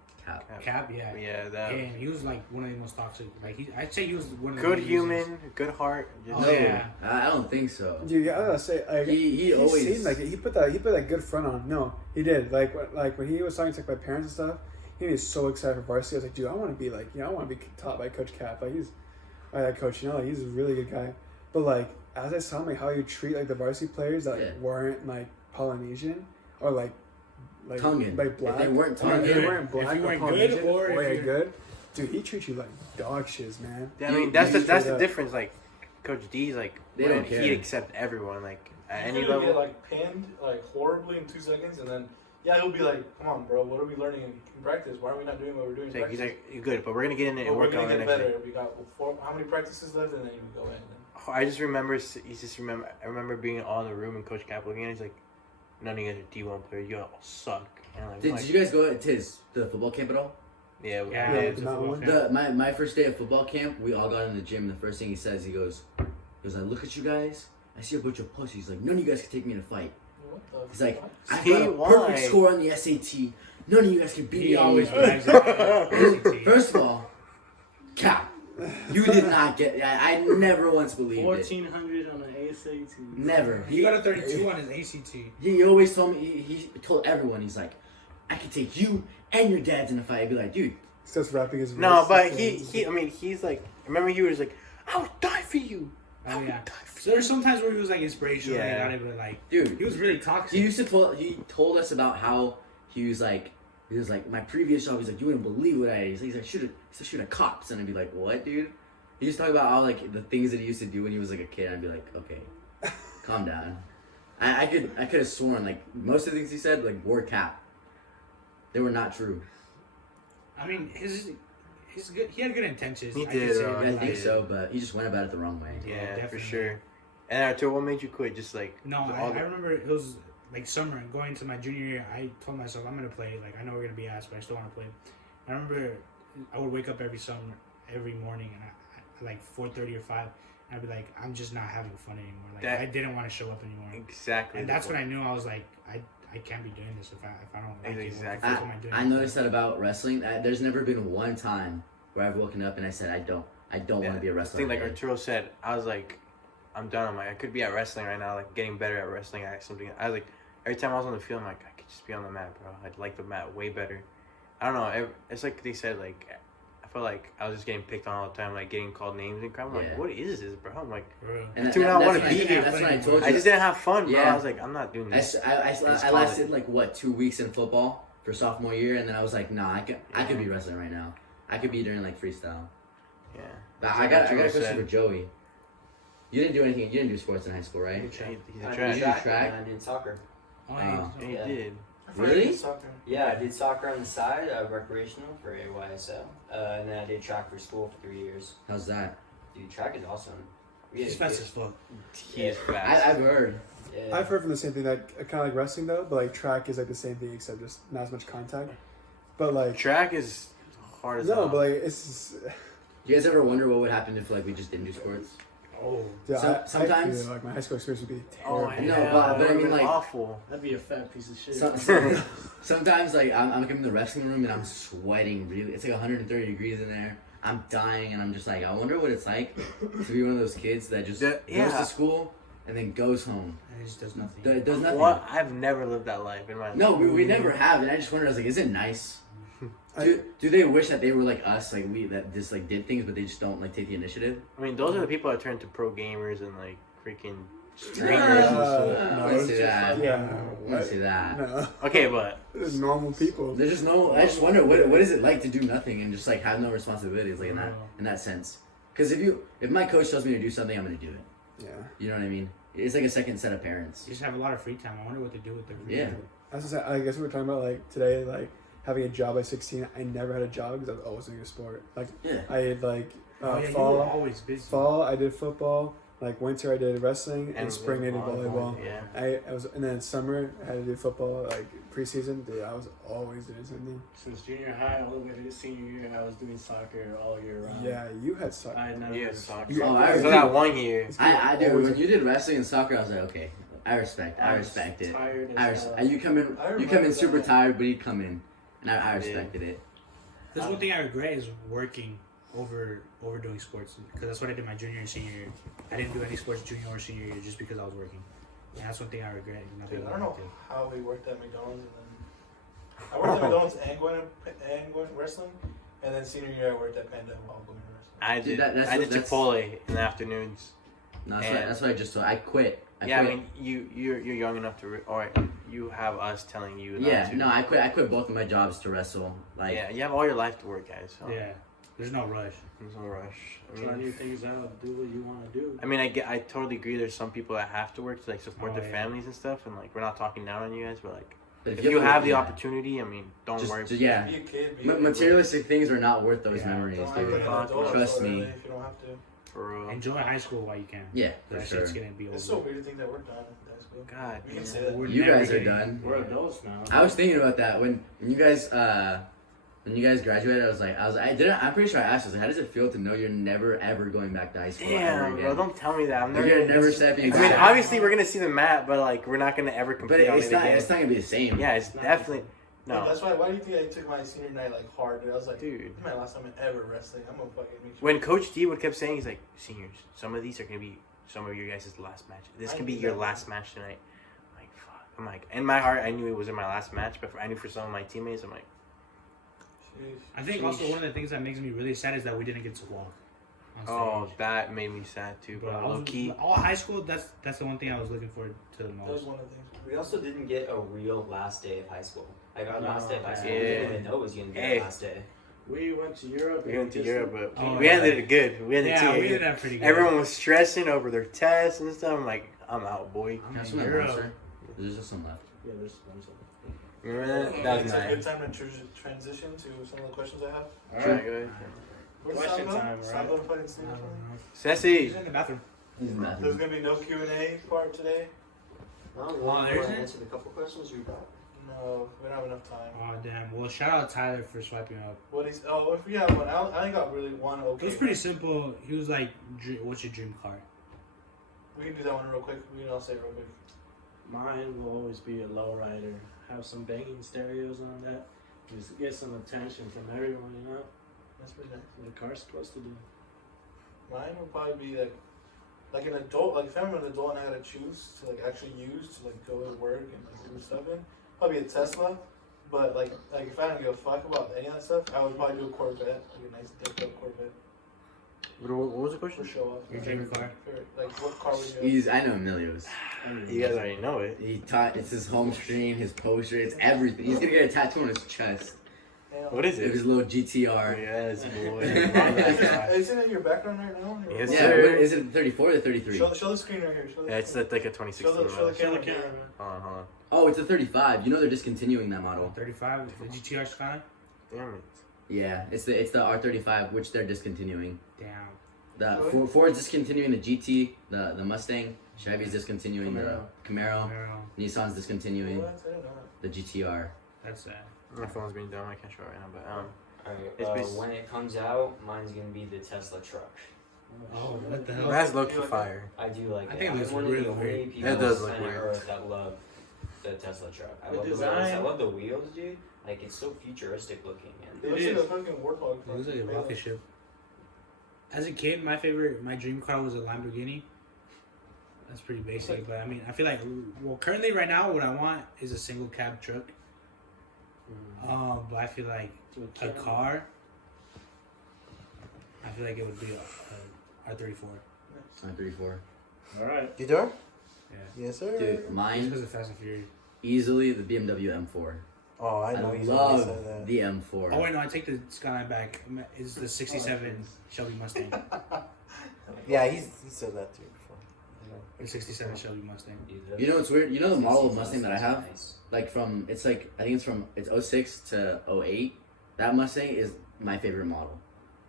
Cap, yeah. Yeah, that. And he was like one of the most toxic. Like I'd say he was one of the Good main human, reasons. good heart. Just Oh, yeah. I don't think so. Dude, yeah, I gotta say, like, He always seemed like it. He put that good front on. No, he did. Like when he was talking to like my parents and stuff, he was so excited for varsity. I was like, dude, I want to be like, I want to be taught by Coach Cap. Like he's, that coach, like, he's a really good guy. But like as I saw him, like how you treat like the varsity players that weren't like Polynesian or like Tongan. like black. If they weren't I mean, Tongan, if they weren't black if you or weren't Polynesian, good or if you're good, dude, he treats you like dog shiz, man. I mean, Dude, that's the straight up. difference. Like, Coach D's like, They don't he'd care. accept everyone. Like at He's any gonna level. get like pinned like horribly in 2 seconds, and then he'll be like, "Come on, bro, what are we learning in practice? Why are we not doing what we're doing in He's practice?" like, you're good, but we're gonna get in it But and we're work on gonna it get next better. year. We got how many practices left, and then you go in. I just remember, I remember being all in the room and Coach Cap looking at it. He's like, none of you guys are D1 players. You all suck. And I'm like, Did you guys go to the football camp at all? Yeah, Yeah, Yeah, it's a that football one. camp. My first day of football camp, we all got in the gym, and the first thing he says, he goes, I look at you guys, I see a bunch of pussies. Like, none of you guys can take me in a fight. What the? He's like, fuck? I See, got a why? perfect score on the SAT. None of you guys can beat me. He always anyway." brags about it. First of all, Cap, you did not get. I never once believed it. 1400 on an ASAT. Never. He got a 32 on his ACT. He always told me. He told everyone. He's like, I can take you and your dads in a fight. I'd be like, dude. Starts rapping his No, verse. but I mean, he's like, remember he was like, I would die for you. I Oh would yeah. die for So there's sometimes where he was like inspirational, Yeah. and not even like, Dude, he was really toxic. he used to he told us about how he was like my previous job. He's like, you wouldn't believe what I did. He's like, shoot at cops, and I'd be like, what, dude? He used to talk about all like the things that he used to do when he was like a kid. I'd be like, okay, calm down. I could have sworn like most of the things he said like were Cap. They were not true. I mean, his good. He had good intentions. He I did, could say, I but, I like, think so, but he just went about it the wrong way. Yeah, definitely. for sure. And Arturo, what made you quit? Just like No, I remember it was like summer going into my junior year. I told myself I'm gonna play. Like I know we're gonna be asked, but I still want to play. I remember I would wake up every morning, and I like 4:30 or 5. I'd be like, I'm just not having fun anymore. Like I didn't want to show up anymore. Exactly. And that's when I knew I was like, I can't be doing this if I don't like Exactly. it. What am I doing? I noticed that about wrestling. There's never been one time where I've woken up and I said I don't want to be a wrestler. The thing like Arturo said, I was like, I'm done. I'm like, I could be at wrestling right now, like getting better at wrestling at something. I was like, every time I was on the field, I'm like, I could just be on the mat, bro. I'd like the mat way better. I don't know. It's like they said, like, I felt like I was just getting picked on all the time, like getting called names and crap. I'm like, what is this, bro? I'm like, and I do not want to be here. That's what I told you. I just didn't have fun, bro. Yeah. I was like, I'm not doing this. I lasted like what 2 weeks in football for sophomore year, and then I was like, nah, I could be wrestling right now. I could be doing like freestyle. Yeah. But I got a question for Joey. You didn't do anything. You didn't do sports in high school, right? He's a I trash. did track and I did soccer. Oh, Oh. Yeah, he Yeah. did. Really? Yeah, I did soccer on the side, recreational for AYSL, and then I did track for school for 3 years. How's that? Dude, track is awesome. He's fast as fuck. He is fast. I've heard. Yeah. I've heard from the same thing, like kind of like wrestling though, but like track is like the same thing except just not as much contact. But like Track is hard as no, hell. but like it's just, Do you guys ever wonder what would happen if like we just didn't do sports? Oh, dude, I Sometimes- feel like my high school experience would be Oh, terrible. No, yeah, but that I would've mean, been like- awful. That'd be a fat piece of shit. Sometimes like I'm in the wrestling room and I'm sweating really. It's like 130 degrees in there. I'm dying and I'm just like, I wonder what it's like to be one of those kids that just goes to school and then goes home. and it just does nothing. It does nothing. What? I've never lived that life in my life. No, we never have, and I just wondered. I was like, is it nice? Do they wish that they were like us, like we that just like did things, but they just don't like take the initiative? I mean, those are the people that turn into pro gamers and like freaking streamers No, and stuff. I wouldn't say that. Yeah, I wouldn't say that. no, Okay, but it's normal people. There's just no. I just wonder what is it like to do nothing and just like have no responsibilities, like in that sense. Because if my coach tells me to do something, I'm gonna do it. Yeah, You know what I mean? It's like a second set of parents. You just have a lot of free time. I wonder what they do with their free Yeah. time. I guess we were talking about like today, like having a job at 16. I never had a job because I was always doing a sport. Like Yeah. I had like Oh, yeah, you were fall. always busy. Fall, I did football. Like winter, I did wrestling, and And spring, I did volleyball. Yeah. I was, and then summer, I had to do football. Like preseason, dude, I was always doing something. Since junior high all the way to senior year, I was doing soccer all year round. Yeah, you had soccer. I never. Yeah, soccer. You- Oh, I So that 1 year. I do. Always- When you did wrestling and soccer, I was like, okay, I respect was it. Tired I as res- hell. you come in super that. tired, but he'd come in, and I respected it. That's one thing I regret is working over doing sports, because that's what I did my junior and senior year. I didn't do any sports junior or senior year just because I was working. And that's one thing I regret. Not Dude, being I don't able know to do. how we worked at McDonald's and then I worked at McDonald's and going wrestling, and then senior year I worked at Panda while going to wrestling. I Dude, did. that's- I did that's- Chipotle in the afternoons. No, And- that's what I just told. I quit. Yeah, I quit. mean, you're young enough to, or you have us telling you. Yeah, not to. no, I quit both of my jobs to wrestle. Like, Yeah, you have all your life to work, guys. So Yeah, there's no rush. there's no rush. Try new things out. Do what you want to do. I mean, I totally agree. There's some people that have to work to like support Oh, their yeah. families and stuff, and like we're not talking down on you guys, but like but if you have the yeah, opportunity, I mean, don't worry. yeah. Be a kid. Be a Materialistic things are not worth those Yeah, memories, Don't act dude. like an adult Trust so me. early if you don't have to. For real. Enjoy high school while you can. Yeah, for That sure. shit's gonna be over. It's so weird to think that we're done in high school. God, We can damn. say that. We're You never guys are getting- done. We're adults now. I was thinking about that when you guys graduated. I'm pretty sure I asked. I was like, how does it feel to know you're never ever going back to high school ever Damn, again? bro, don't tell me that. I'm You're never. gonna never stepping I mean, back. obviously we're gonna see the map, but like we're not gonna ever But compete on it's it not. again. It's not gonna be the same. Yeah, it's not definitely Dude, no, that's why do you think I took my senior night like hard, dude? I was like, dude. this is my last time ever wrestling. I'm gonna fucking make sure. When Coach D would kept saying, he's like, seniors, some of these are gonna be some of your guys' last match. This I can be knew your that. last match tonight. I'm like, fuck. I'm like, in my heart, I knew it was in my last match, but I knew for some of my teammates, I'm like, Sheesh. I think also one of the things that makes me really sad is that we didn't get to walk on stage. oh, that made me sad too, Bro, bro. I Low was, key. all high school, that's the one thing I was looking forward to the That was most. one of the things. We also didn't get a real last day of high school. Like our last day of high school, Yeah. we didn't even know it was gonna be Hey. our last day. We went to Europe. We and went to just- Europe, but Oh, we yeah. ended it good. We ended Yeah, it we good. did that pretty good. Everyone was stressing over their tests and stuff. I'm like, I'm out, boy. I'm Have in some Europe. monster. There's just some left. Yeah, there's some. Remember that? That was It's a nice. good time to transition to some of the questions I have. All right, go ahead. Where's Question Sabo? time, right? Sabo fucking I singing don't for me? know. Sassy. He's in the bathroom. He's not. There's gonna be no Q&A part today. Well, Oh, there's I it? answered a couple questions you got. No, we don't have enough time. Oh damn. Well, shout out Tyler for swiping up. If we have one, I only got really one okay. It was pretty simple. He was like, "What's your dream car?" We can do that one real quick. We can all say it real quick. Mine will always be a lowrider. Have some banging stereos on that. Just get some attention from everyone, you know? That's pretty nice. What a car's supposed to do. Mine would probably be like an adult, like if I'm an adult and I had to choose to like actually use to like go to work and like do stuff in, probably a Tesla. But like if I don't give a fuck about any of that stuff, I would probably do a Corvette, like a nice dipped up Corvette. What was the For question? show off. Your favorite car? Like what car would you? I know Emilio's. You guys already know it. It's his home screen, his poster, it's everything. He's gonna get a tattoo on his chest. What is Of it? his little GTR. Yes, boy. Is it in your background right now? Yes, Yeah, sir. is it 34 or 33? Show the screen right here. Show the Yeah, it's screen. like a 2016 Show the model. camera. Hold on. Oh, it's a 35. You know they're discontinuing that model. 35, the GTR Skyline. Damn it. Yeah, it's the R35, which they're discontinuing. Damn. Ford's discontinuing the GT, the Mustang. Chevy's discontinuing the Camaro. Camaro. Nissan's discontinuing What? I don't know. the GTR. That's sad. My phone's being dumb. I can't show it right now, but It's Alright, based- when it comes out, mine's gonna be the Tesla truck. Oh, what the hell? that's low-key fire. I do like I it. think it I'm looks one really of the only weird. people It does on look planet weird. Earth that love the Tesla truck. I The love the wheels. design- I love the wheels, dude. Like it's so futuristic looking, It and looks It like a is. fucking warthog. It looks like a rocket ship. As a kid, my dream car was a Lamborghini. That's pretty basic, but I mean, I feel like, currently right now, what I want is a single cab truck. But I feel like a car, I feel like it would be a R34. R34. Alright. You do? Yeah. Yes, sir. Dude, Just mine because of Fast and Furious. easily the BMW M4. Oh, I know. I He's always love said that. the M4. Oh wait, no, I take the Skyline back. It's the '67 Shelby Mustang. Yeah, he said that too before. The '67 Shelby Mustang. You know what's weird? You know the model of Mustang that I have? Like it's 06 to 08. That Mustang is my favorite model.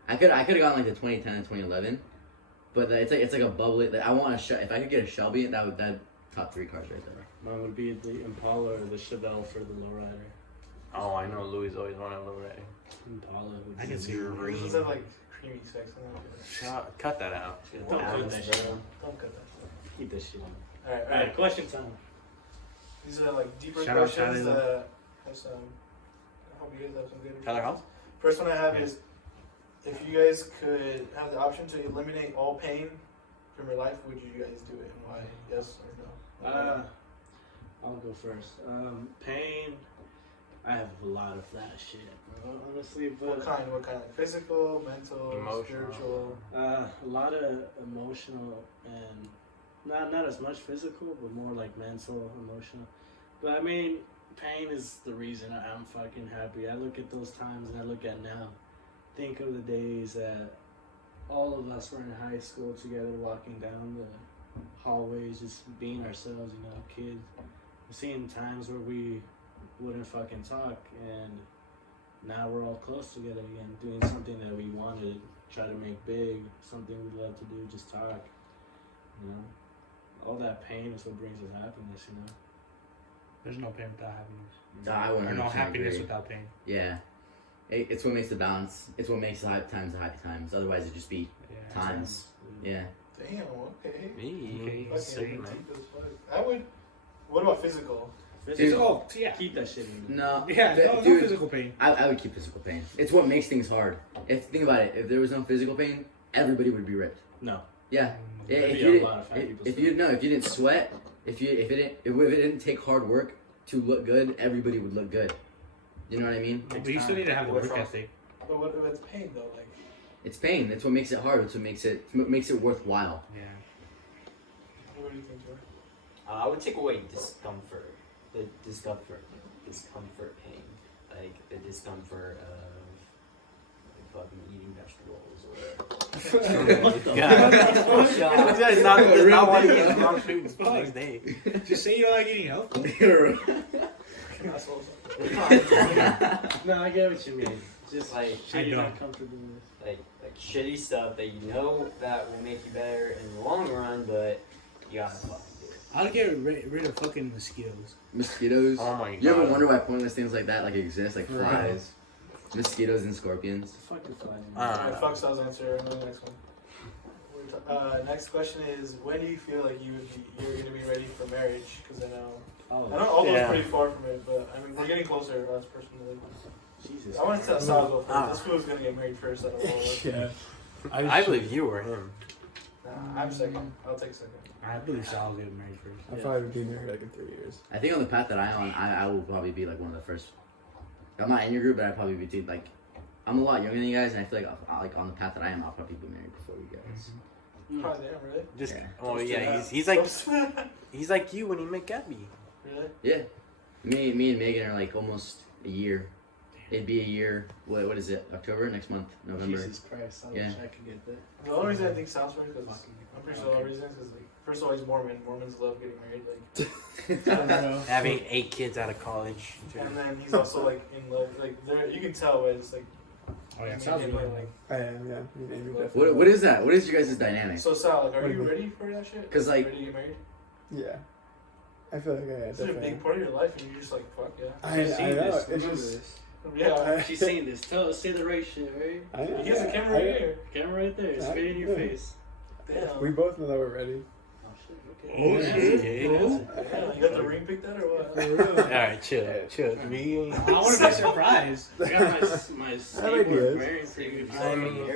I could have gotten like the 2010 and 2011, but it's like a bubbly. I want if I could get a Shelby, that top 3 cars right there. Mine would be the Impala or the Chevelle for the lowrider. Oh, I know. Louis always wanted a low rider. Impala would be I can see It doesn't have like creamy sex in it. Cut that out. Don't cut that shit. Don't cut that. Keep this shit on. Alright, Alright, question time. These are like deeper Shout out questions Tyler. that have some. I hope you guys have some good. Tyler House? First one I have Yeah. is, if you guys could have the option to eliminate all pain from your life, would you guys do it, and why? Yes or no? I'll go first. Pain. I have a lot of that shit, bro. Honestly, What but kind? What kind? Like physical, mental, Emotional. spiritual. a lot of emotional and not as much physical, but more like mental, emotional. But I mean, pain is the reason I'm fucking happy. I look at those times and I look at now. Think of the days that all of us were in high school together, walking down the hallways, just being ourselves, you know, kids. Seeing times where we wouldn't fucking talk, and now we're all close together again, doing something that we wanted, try to make big, something we love to do, just talk, you know. All that pain is what brings us happiness, you know. There's no pain without happiness. I Or no 100% happiness agree. without pain. Yeah. It's what makes the balance. It's what makes the happy times the happy times. Otherwise, it'd just be Yeah. times. Yeah. Damn. Okay. Okay. Fucking Sick, deep man. as fuck. I would. What about physical? Oh, yeah. Keep that shit in. No. Yeah, no dude, physical pain. I would keep physical pain. It's what makes things hard. Think about it. If there was no physical pain, everybody would be ripped. No. Yeah. Yeah, There'd if be you a didn't, lot of fat people if still. you no, if you didn't sweat, if it didn't take hard work to look good, everybody would look good. You know what I mean? But you still need to have the What's work wrong? ethic. But what if it's pain though? Like. It's pain. That's what makes it hard. It's what makes it worthwhile. Yeah. What do you think, George? I would take away discomfort. The discomfort pain, like the discomfort of fucking eating vegetables or. What the Yeah. This guy's not wanting to eat wrong food the next day. Just say you don't like eating healthy. Assholes. No, I get what you mean. Just Like shit I you're don't. not comfortable with. like shitty stuff that you know that will make you better in the long run, but you gotta fucking do it. I'll get rid of fucking mosquitoes. Mosquitoes. Oh my You ever God. wonder why pointless things like that like exist, like Right. flies, mosquitoes, and scorpions? Fuck the flies. Alright, fuck Sal's answer. I'm on the next one. Next question is, when do you feel like you're gonna be ready for marriage? Because I know Aldo's Yeah. pretty far from it, but I mean we're getting closer. Us personally. Jesus. I want to tell Sal go first. This fool's gonna get married first out of all of us. Yeah. I believe you or him. Nah, I'm second. I'll take second. I believe Sal will get married first. I'll probably be married like in 3 years. I think on the path that I'm on, I will probably be like one of the first. I'm not in your group, but I'd probably be like, I'm a lot younger than you guys, and I feel like on the path that I am, I'll probably be married before you guys. Probably damn, really? Just Yeah. oh yeah, Close to he's like he's like you when you met Gabby. Really? Yeah, me and Megan are like almost a year. It'd be a year. What is it? October next month, November. Jesus Christ, I Yeah. wish I could get that. The only reason I think Sal's married because I'm pretty sure the only reason is because like first of all he's Mormon. Mormons love getting married. Like, Having 8 kids out of college. and then he's also like in love. Like there, you can tell by just like. Oh yeah, me Sal's and really him, like. I am, yeah. Me and Andrew definitely. What is that? What is your guys' dynamic? So Sal, like, are What do you you mean? ready for that shit? 'Cause, like- ready to get married? Yeah. I feel like yeah, It's a definitely. big part of your life, and you're just like, fuck yeah. I She's seen know. this. It's Remember just. this. Yeah. She's seen this. Say the right shit, right? I, He has a camera right here. Camera right there, I- straight in your yeah. face. Damn. We both know that we're ready. Oh shit. Oh, Okay. shit. Yeah, you got the ring picked out or what? For real. Alright, chill. We I want to be surprised. I got my ideas. skateboard very pretty. I mean,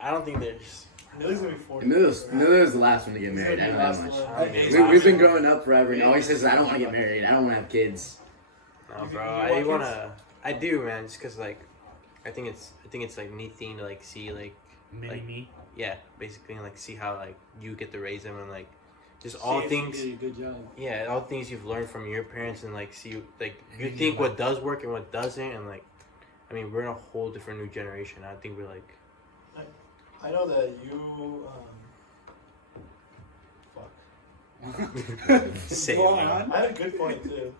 I don't think there's Millie's gonna be 40. Emilio's the last one to get married. I know that much. I mean, We've been growing up forever, and always says I don't want to get married. I don't want to have kids. no, You bro. want I kids? wanna. I do, man. Just cause like, I think it's like neat thing to like see like Mini me. yeah, basically and like see how like you get to raise them and like just all things. You did a good job. Yeah, all things you've learned from your parents and like see like you think what does work and what doesn't and like, I mean we're in a whole different new generation. I think we're like. I know that you, fuck. Say it, Go man. on. I had a good point too.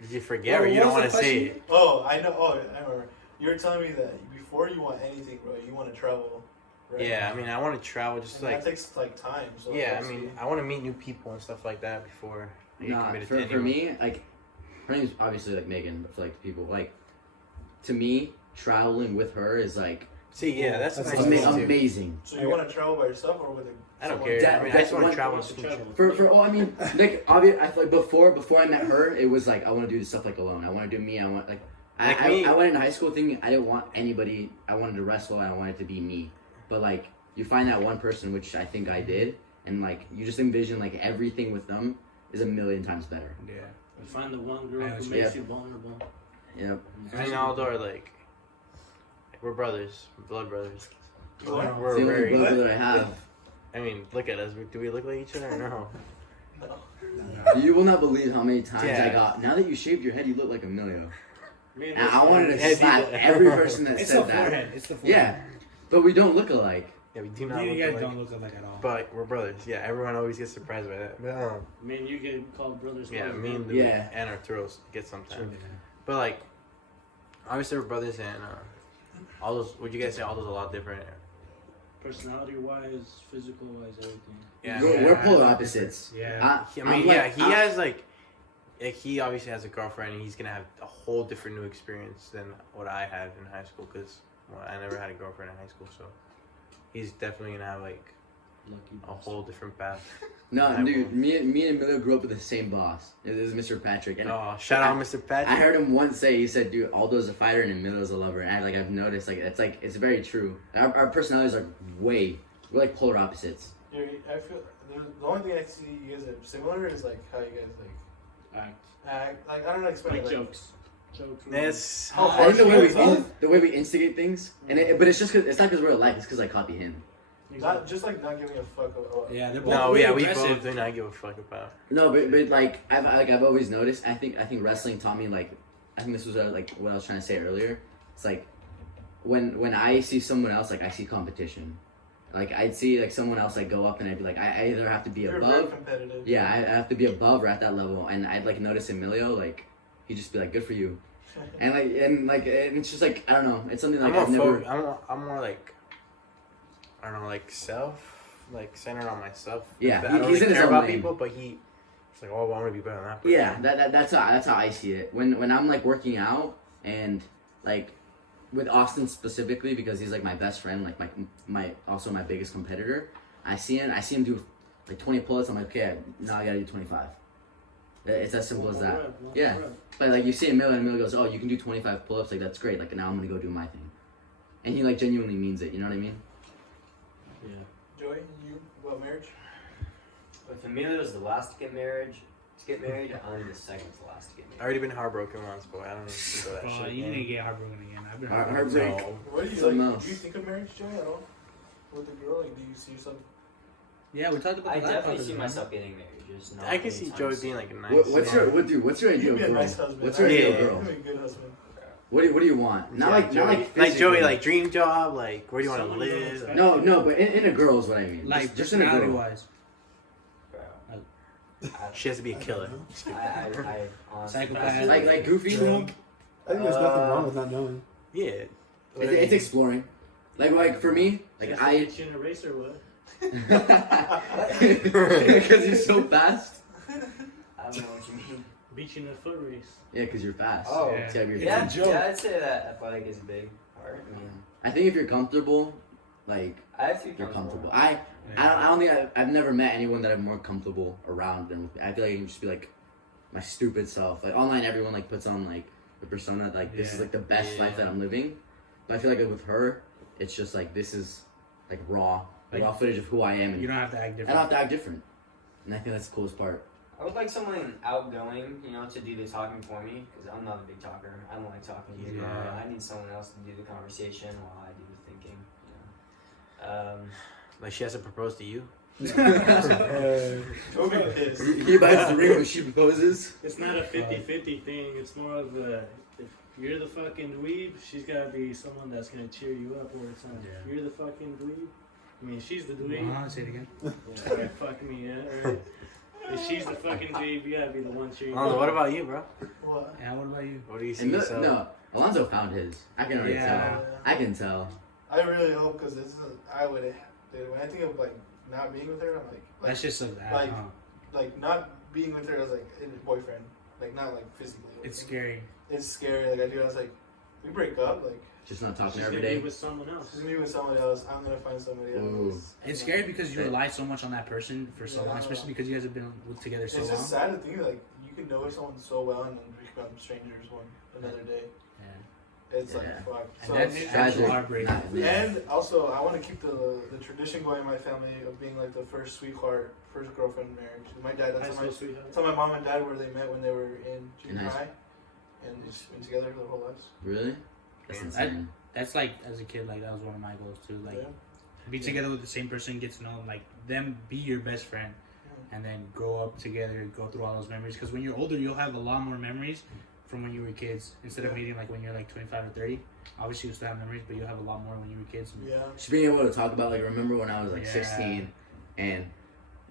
Did you forget or Well, you what don't was want the to say question? it? Oh, I know. Oh, I remember. You were telling me that before you want anything, bro, you want to travel. Right? Yeah, I mean I want to travel just And like that takes like time. So yeah, I let's mean see. I want to meet new people and stuff like that before I get Nah, committed for to anyone. me, like, her name's obviously like Megan, but for like people, like, to me, traveling with her is like See, yeah, that's That's nice amazing. thing, too. amazing. So you want to travel by yourself or with a? I don't someone? care. I mean, I just want to That- travel. wants to travel. For I mean, like, obvious. I feel like before I met her, it was like I want to do this stuff like alone. I want to do me. I want like. Like I, me. I went into high school thinking I didn't want anybody. I wanted to wrestle and I wanted to be me. But like you find that one person, which I think I did, and like you just envision like everything with them is a million times better. Yeah. You find the one girl Yeah, who yeah. makes you vulnerable. Yep. Me and Aldo are like we're brothers, blood brothers. You what? We're It's the only very. brother that I have. I mean, look at us. Do we look like each other or no? You will not believe how many times I Yeah. got. Now that you shaved your head, you look like Emilio. Me and And this I wanted to Head slap either. every person that It's the said that. forehead. It's the forehead. Yeah, but we don't look alike. Yeah, we do not You look guys alike. don't look alike at all. But like, we're brothers. Yeah, everyone always gets surprised by that. Me and you get called brothers. Yeah, all the me time. and Louis Yeah. and Arturo's get sometimes. Yeah. But like, obviously we're brothers and all those. Would you guys say all those a lot different? Personality wise, physical wise, everything. Yeah, We're polar opposites. Yeah. I mean, I'm yeah, like- he has like he obviously has a girlfriend, and he's gonna have a whole different new experience than what I had in high school because I never had a girlfriend in high school, so he's definitely gonna have like Lucky a whole different path. No, I dude, will. me and Emilio grew up with the same boss. It was Mr. Patrick. And Oh, shout out, Mr. Patrick. I heard him once say, he said, dude, Aldo's a fighter and Emilio's a lover. And I've noticed, it's very true. Our personalities are we're like polar opposites. I feel the only thing I see you guys are similar is like how you guys like act. Like I don't know explain Like it. jokes. Jokes. That's How I think harsh the way we instigate things, but it's just cause it's not because we're alike. It's because I copy him. Not just like not giving a fuck about. Yeah, they're both no, really yeah, we aggressive. both do not give a fuck about. No, but like I've always noticed. I think wrestling taught me like I think this was like what I was trying to say earlier. It's like when I see someone else, like I see competition. Like I'd see like someone else like go up and I'd be like I either have to be You're very above. competitive. Yeah, I have to be above or at that level, and I'd like notice Emilio like he'd just be like good for you, and it's just like I don't know. It's something like I've never. I'm more like I don't know, like centered on myself. Yeah, I don't he's really in his care own about lane. people, but It's like, oh, I want to be better than that person. Yeah, that's how I see it. When I'm like working out and like with Austin specifically because he's like my best friend, like my also my biggest competitor. I see him do like 20 pull-ups. I'm like, okay, now I gotta do 25. It's as simple as that. Yeah, but like you see Emilio and Emilio goes, oh, you can do 25 pull-ups. Like that's great. Like now I'm gonna go do my thing, and he like genuinely means it. You know what I mean? Yeah. Joey, you about marriage? If Emilio was the last to get married, I'm the second to last to get I married. already been heartbroken once, but I don't need to do that Oh, shit. you again. need to get heartbroken again. I've been Heartbreak. What do you Something like? else. Do you think of marriage, Joey, at all? With a girl, like, do you see yourself? Yeah, we talked about I that. definitely see myself getting married. Just not I can see anytime Joey soon. being like a nice. What's your You'd ideal be a girl? nice husband. What's your I ideal think girl? You'd be a good husband. What do you want? Not like like physically. Joey, like dream job, like where do you want to Someone you don't live? expect. No, but in a girl is what I mean. Like just in a personality girl. wise. Bro. She has to be a killer. I honestly, Psychopath. Like goofy. Yeah. I think there's nothing wrong with not knowing. Yeah. It's exploring. Like for me, like Just I. get you in a race or what? Because you're so fast. I don't know what you mean. Beat you in a foot race. Yeah, because you're fast. Oh, Yeah. See how you're Yeah, fast. yeah, I'd say that athletic is a big part. I mean, I think if you're comfortable, like I feel you're comfortable. comfortable. I don't think I've never met anyone that I'm more comfortable around than with me. I feel like I can just be like my stupid self. Like online, everyone like puts on like the persona like this is Yeah. like the best life that I'm living. But I feel like with her, it's just like this is like raw footage of who I am, and You don't have to act I different. don't have to act different. And I think that's the coolest part. I would like someone outgoing, to do the talking for me, because I'm not a big talker. I don't like talking. Yeah. I need someone else to do the conversation while I do the thinking. Like she has to propose to you. Joey be pissed. He buys the ring when she proposes. It's not a 50-50 thing. It's more of a, if you're the fucking dweeb, she's gotta be someone that's gonna cheer you up all the time. Yeah. If you're the fucking dweeb, I mean, she's the dweeb. Say it again. Yeah, right, fuck me, yeah, right? If she's the fucking dweeb, you gotta be the one cheering you Alonso, up. what about you, bro? What? Yeah, what about you? What do you see And yourself? no, Alonso found his. I can already Yeah. tell. I can tell. I really hope, because this is, I would, dude, when I think of, like, not being with her, I'm like That's just a like, like, not being with her as, like, a boyfriend. Like, not, like, physically. it's scary. It's scary. Like, I was like, we break up, like, Just not She's talking gonna every be day. with someone else. she's gonna be with someone else. I'm gonna find somebody Ooh. else. It's scary because you rely so much on that person for so long, especially because you guys have been together so It's long. just sad to think, like, you can know someone so well and then become strangers another day. Yeah. It's like, Yeah. fuck. And So, that's Tragic. heartbreaking. Nah, yeah. and also, I want to keep the tradition going in my family of being like the first sweetheart, first girlfriend marriage. My dad, High that's how school my, sweetheart. that's how my mom and dad were. They met when they were in junior In high high, and they just been together their whole lives. Really? That's insane. That's like as a kid, like that was one of my goals too. Like Yeah. be together with the same person, get to know like them, be your best friend, and then grow up together, go through all those memories. Because when you're older, you'll have a lot more memories from when you were kids instead of meeting like when you're like 25 or 30. Obviously, you still have memories, but you'll have a lot more when you were kids. Yeah. Just being able to talk about like remember when I was like Yeah. 16 and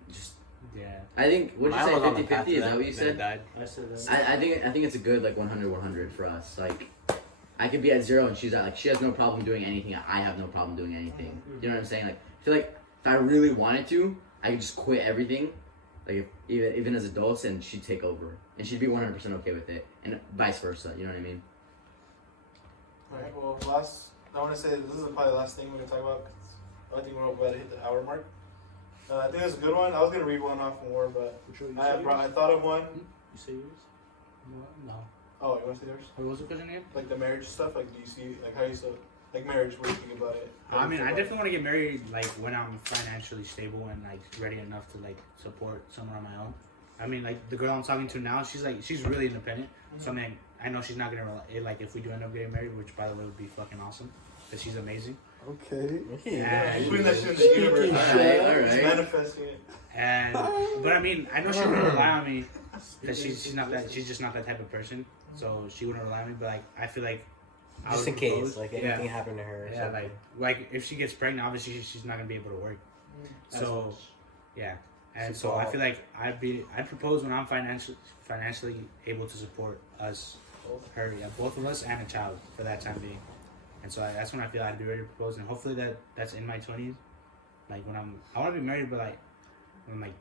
just Yeah. I think what did Mine was you on say the path 50-50 to is that what you then said? died. I said that. I think it's a good like 100-100 for us. Like I could be at 0 and she's at like she has no problem doing anything. I have no problem doing anything. You know what I'm saying? Like I feel like if I really wanted to, I could just quit everything. Like if, even as adults, and she'd take over, and she'd be 100% okay with it, and vice versa. You know what I mean? Alright, well, I want to say this is probably the last thing we're going to talk about. 'Cause I think we're about to hit the hour mark. I think it's a good one. I was going to read one off more, but Which one you I say thought of one. yours? You say yours? No. Oh, you want to say yours? What was the question again? Like the marriage stuff? Like, do you see, like, how do you still, like, marriage, what do you think about it? How do I you mean, feel I about definitely want to get married like when I'm financially stable and like ready enough to like support someone on my own. I mean, like the girl I'm talking to now, she's really independent. So I mean, I know she's not gonna like if we do end up getting married, which by the way would be fucking awesome, because she's amazing. Okay. Yeah. You're putting that shit in the universe. Alright. Just manifesting it. And but I mean, I know she wouldn't rely on me because she's just not that type of person. So she wouldn't rely on me. But like I feel like I Just would in case, propose. like Yeah. anything happened to her. Or Yeah, something. like if she gets pregnant, obviously she's not gonna be able to work. So yeah, and so I feel like I'd propose when I'm financially able to support us, her, yeah, both of us and a child for that time being. And so that's when I feel I'd be ready to propose, and hopefully that's in my 20s. Like when I want to be married, but like when I'm like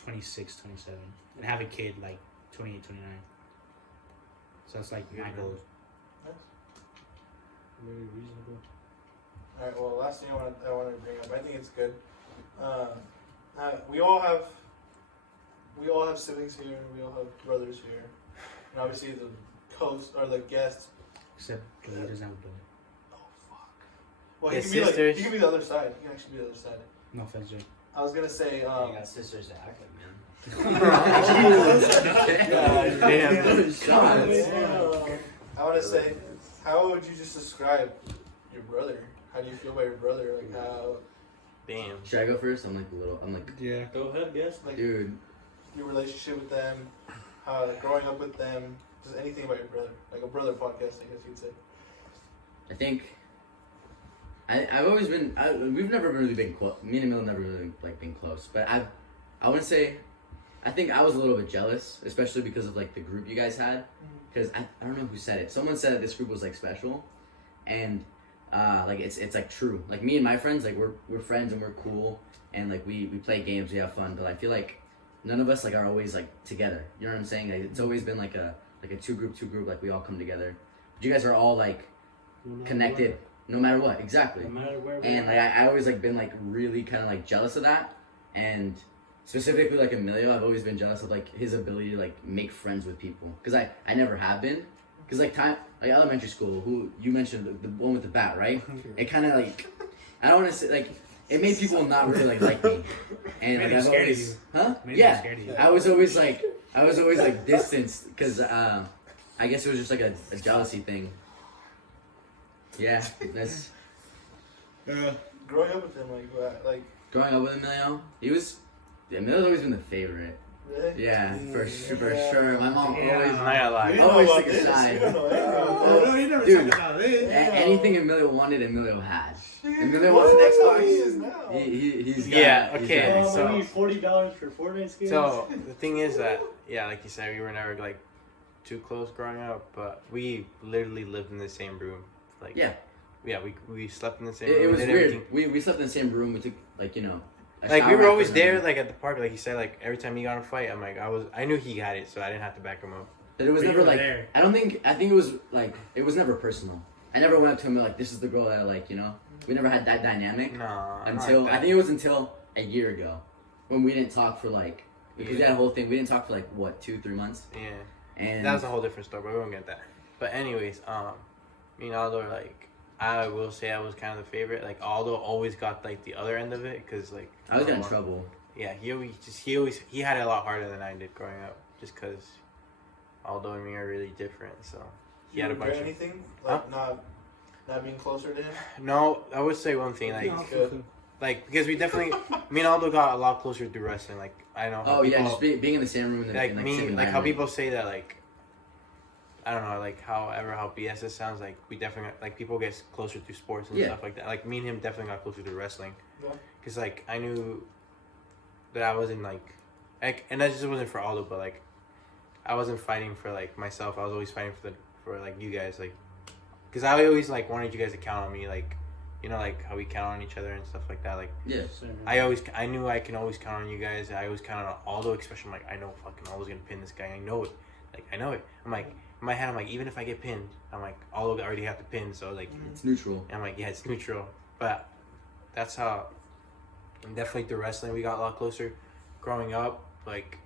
26, 27. And have a kid like 28, 29. So that's like my goal. Nice. Very reasonable. All right. Well, last thing I want to bring up. I think it's good. We all have siblings here. We all have brothers here, and obviously the host or the guest. Except he doesn't have a brother. Oh fuck. Well, His he can sisters. be the other side. He can actually be the other side. No offense, Jay. I was gonna say. You got sisters to act like, man. God damn. Shots. I want to say, how would you just describe your brother? How do you feel about your brother? Like how? Damn. Should I go first? I'm like, Yeah. Go ahead, guess. Like dude. your relationship with them, how growing up with them, just anything about your brother, like a brother podcast, I guess you'd say. I think I've always been. We've never really been close. Me and Emilio never really like been close. But I wouldn't say. I think I was a little bit jealous, especially because of like the group you guys had. Because I don't know who said it. Someone said that this group was like special, and like it's like true. Like me and my friends, like we're friends and we're cool, and like we play games, we have fun. But I feel like none of us like are always like together. You know what I'm saying? Like it's always been like a two group. Like we all come together. But you guys are all like connected, no matter what. Exactly. No matter where we And are. like I always like been like really kind of like jealous of that, and specifically like Emilio, I've always been jealous of like his ability to like make friends with people, because I never have been, because like elementary school, who you mentioned the one with the bat, right? It kind of like, I don't want to say like, it made people not really like me, and Made like them I've scared of always you. huh Made them yeah scared of you. I was always like distanced, because I guess it was just like a jealousy thing. Yeah, that's Growing up with him, like growing up with Emilio's always been the favorite. really? Yeah, for sure. My mom Yeah. always. Not gonna lie. You didn't know Always about took a this. side. You don't know anything about Oh, this. no, you never Dude. talked about this. Anything Emilio wanted, Emilio had. Emilio What? wants an He Xbox. is now. He's got. Yeah, he's okay, got it. so- we need $40 for Fortnite skins. So the thing is that, yeah, like you said, we were never like too close growing up, but we literally lived in the same room. Like Yeah, we slept in the same it room. was did weird. everything. We slept in the same room. We took like a Like we shower were always after there, dinner. like at the park, like you said. Like every time he got in a fight, I knew he had it, so I didn't have to back him up. But it was But you never were like. there. I think it was like it was never personal. I never went up to him like, this is the girl that I like. We never had that dynamic No, until I think it was until a year ago when we didn't talk for like, because that whole thing, we didn't talk for like what 2-3 months. Yeah, And that was a whole different story, but we won't get that. But anyways, me and Aldo, like I will say I was kind of the favorite. Like Aldo always got like the other end of it, because like I was getting in trouble. Yeah, he had it a lot harder than I did growing up, just because Aldo and me are really different. So he You had a regret bunch of. anything? Like not being closer to him? No, I would say one thing, like No, good. like because we definitely, me and Aldo got a lot closer through wrestling. Like I know. How Oh people, yeah, just being in the same room. And like and, me, same like how environment. people say that, like I don't know, like how BS it sounds, like we definitely like people get closer through sports and Yeah. stuff like that. Like me and him definitely got closer through wrestling, Yeah. because like I knew that I wasn't like, and that just wasn't for Aldo, but like I wasn't fighting for like myself. I was always fighting for like you guys, like because I always like wanted you guys to count on me, like like how we count on each other and stuff like that. Like Yeah. I knew I can always count on you guys. I always count on Aldo, especially. I'm like, I know fucking Aldo's gonna pin this guy. I know it. Like I know it. I'm like, in my head, I'm like, even if I get pinned, I'm like, Aldo already have to pin. So like, It's neutral. I'm like, yeah, it's neutral. But that's how. And definitely through wrestling, we got a lot closer. Growing up, like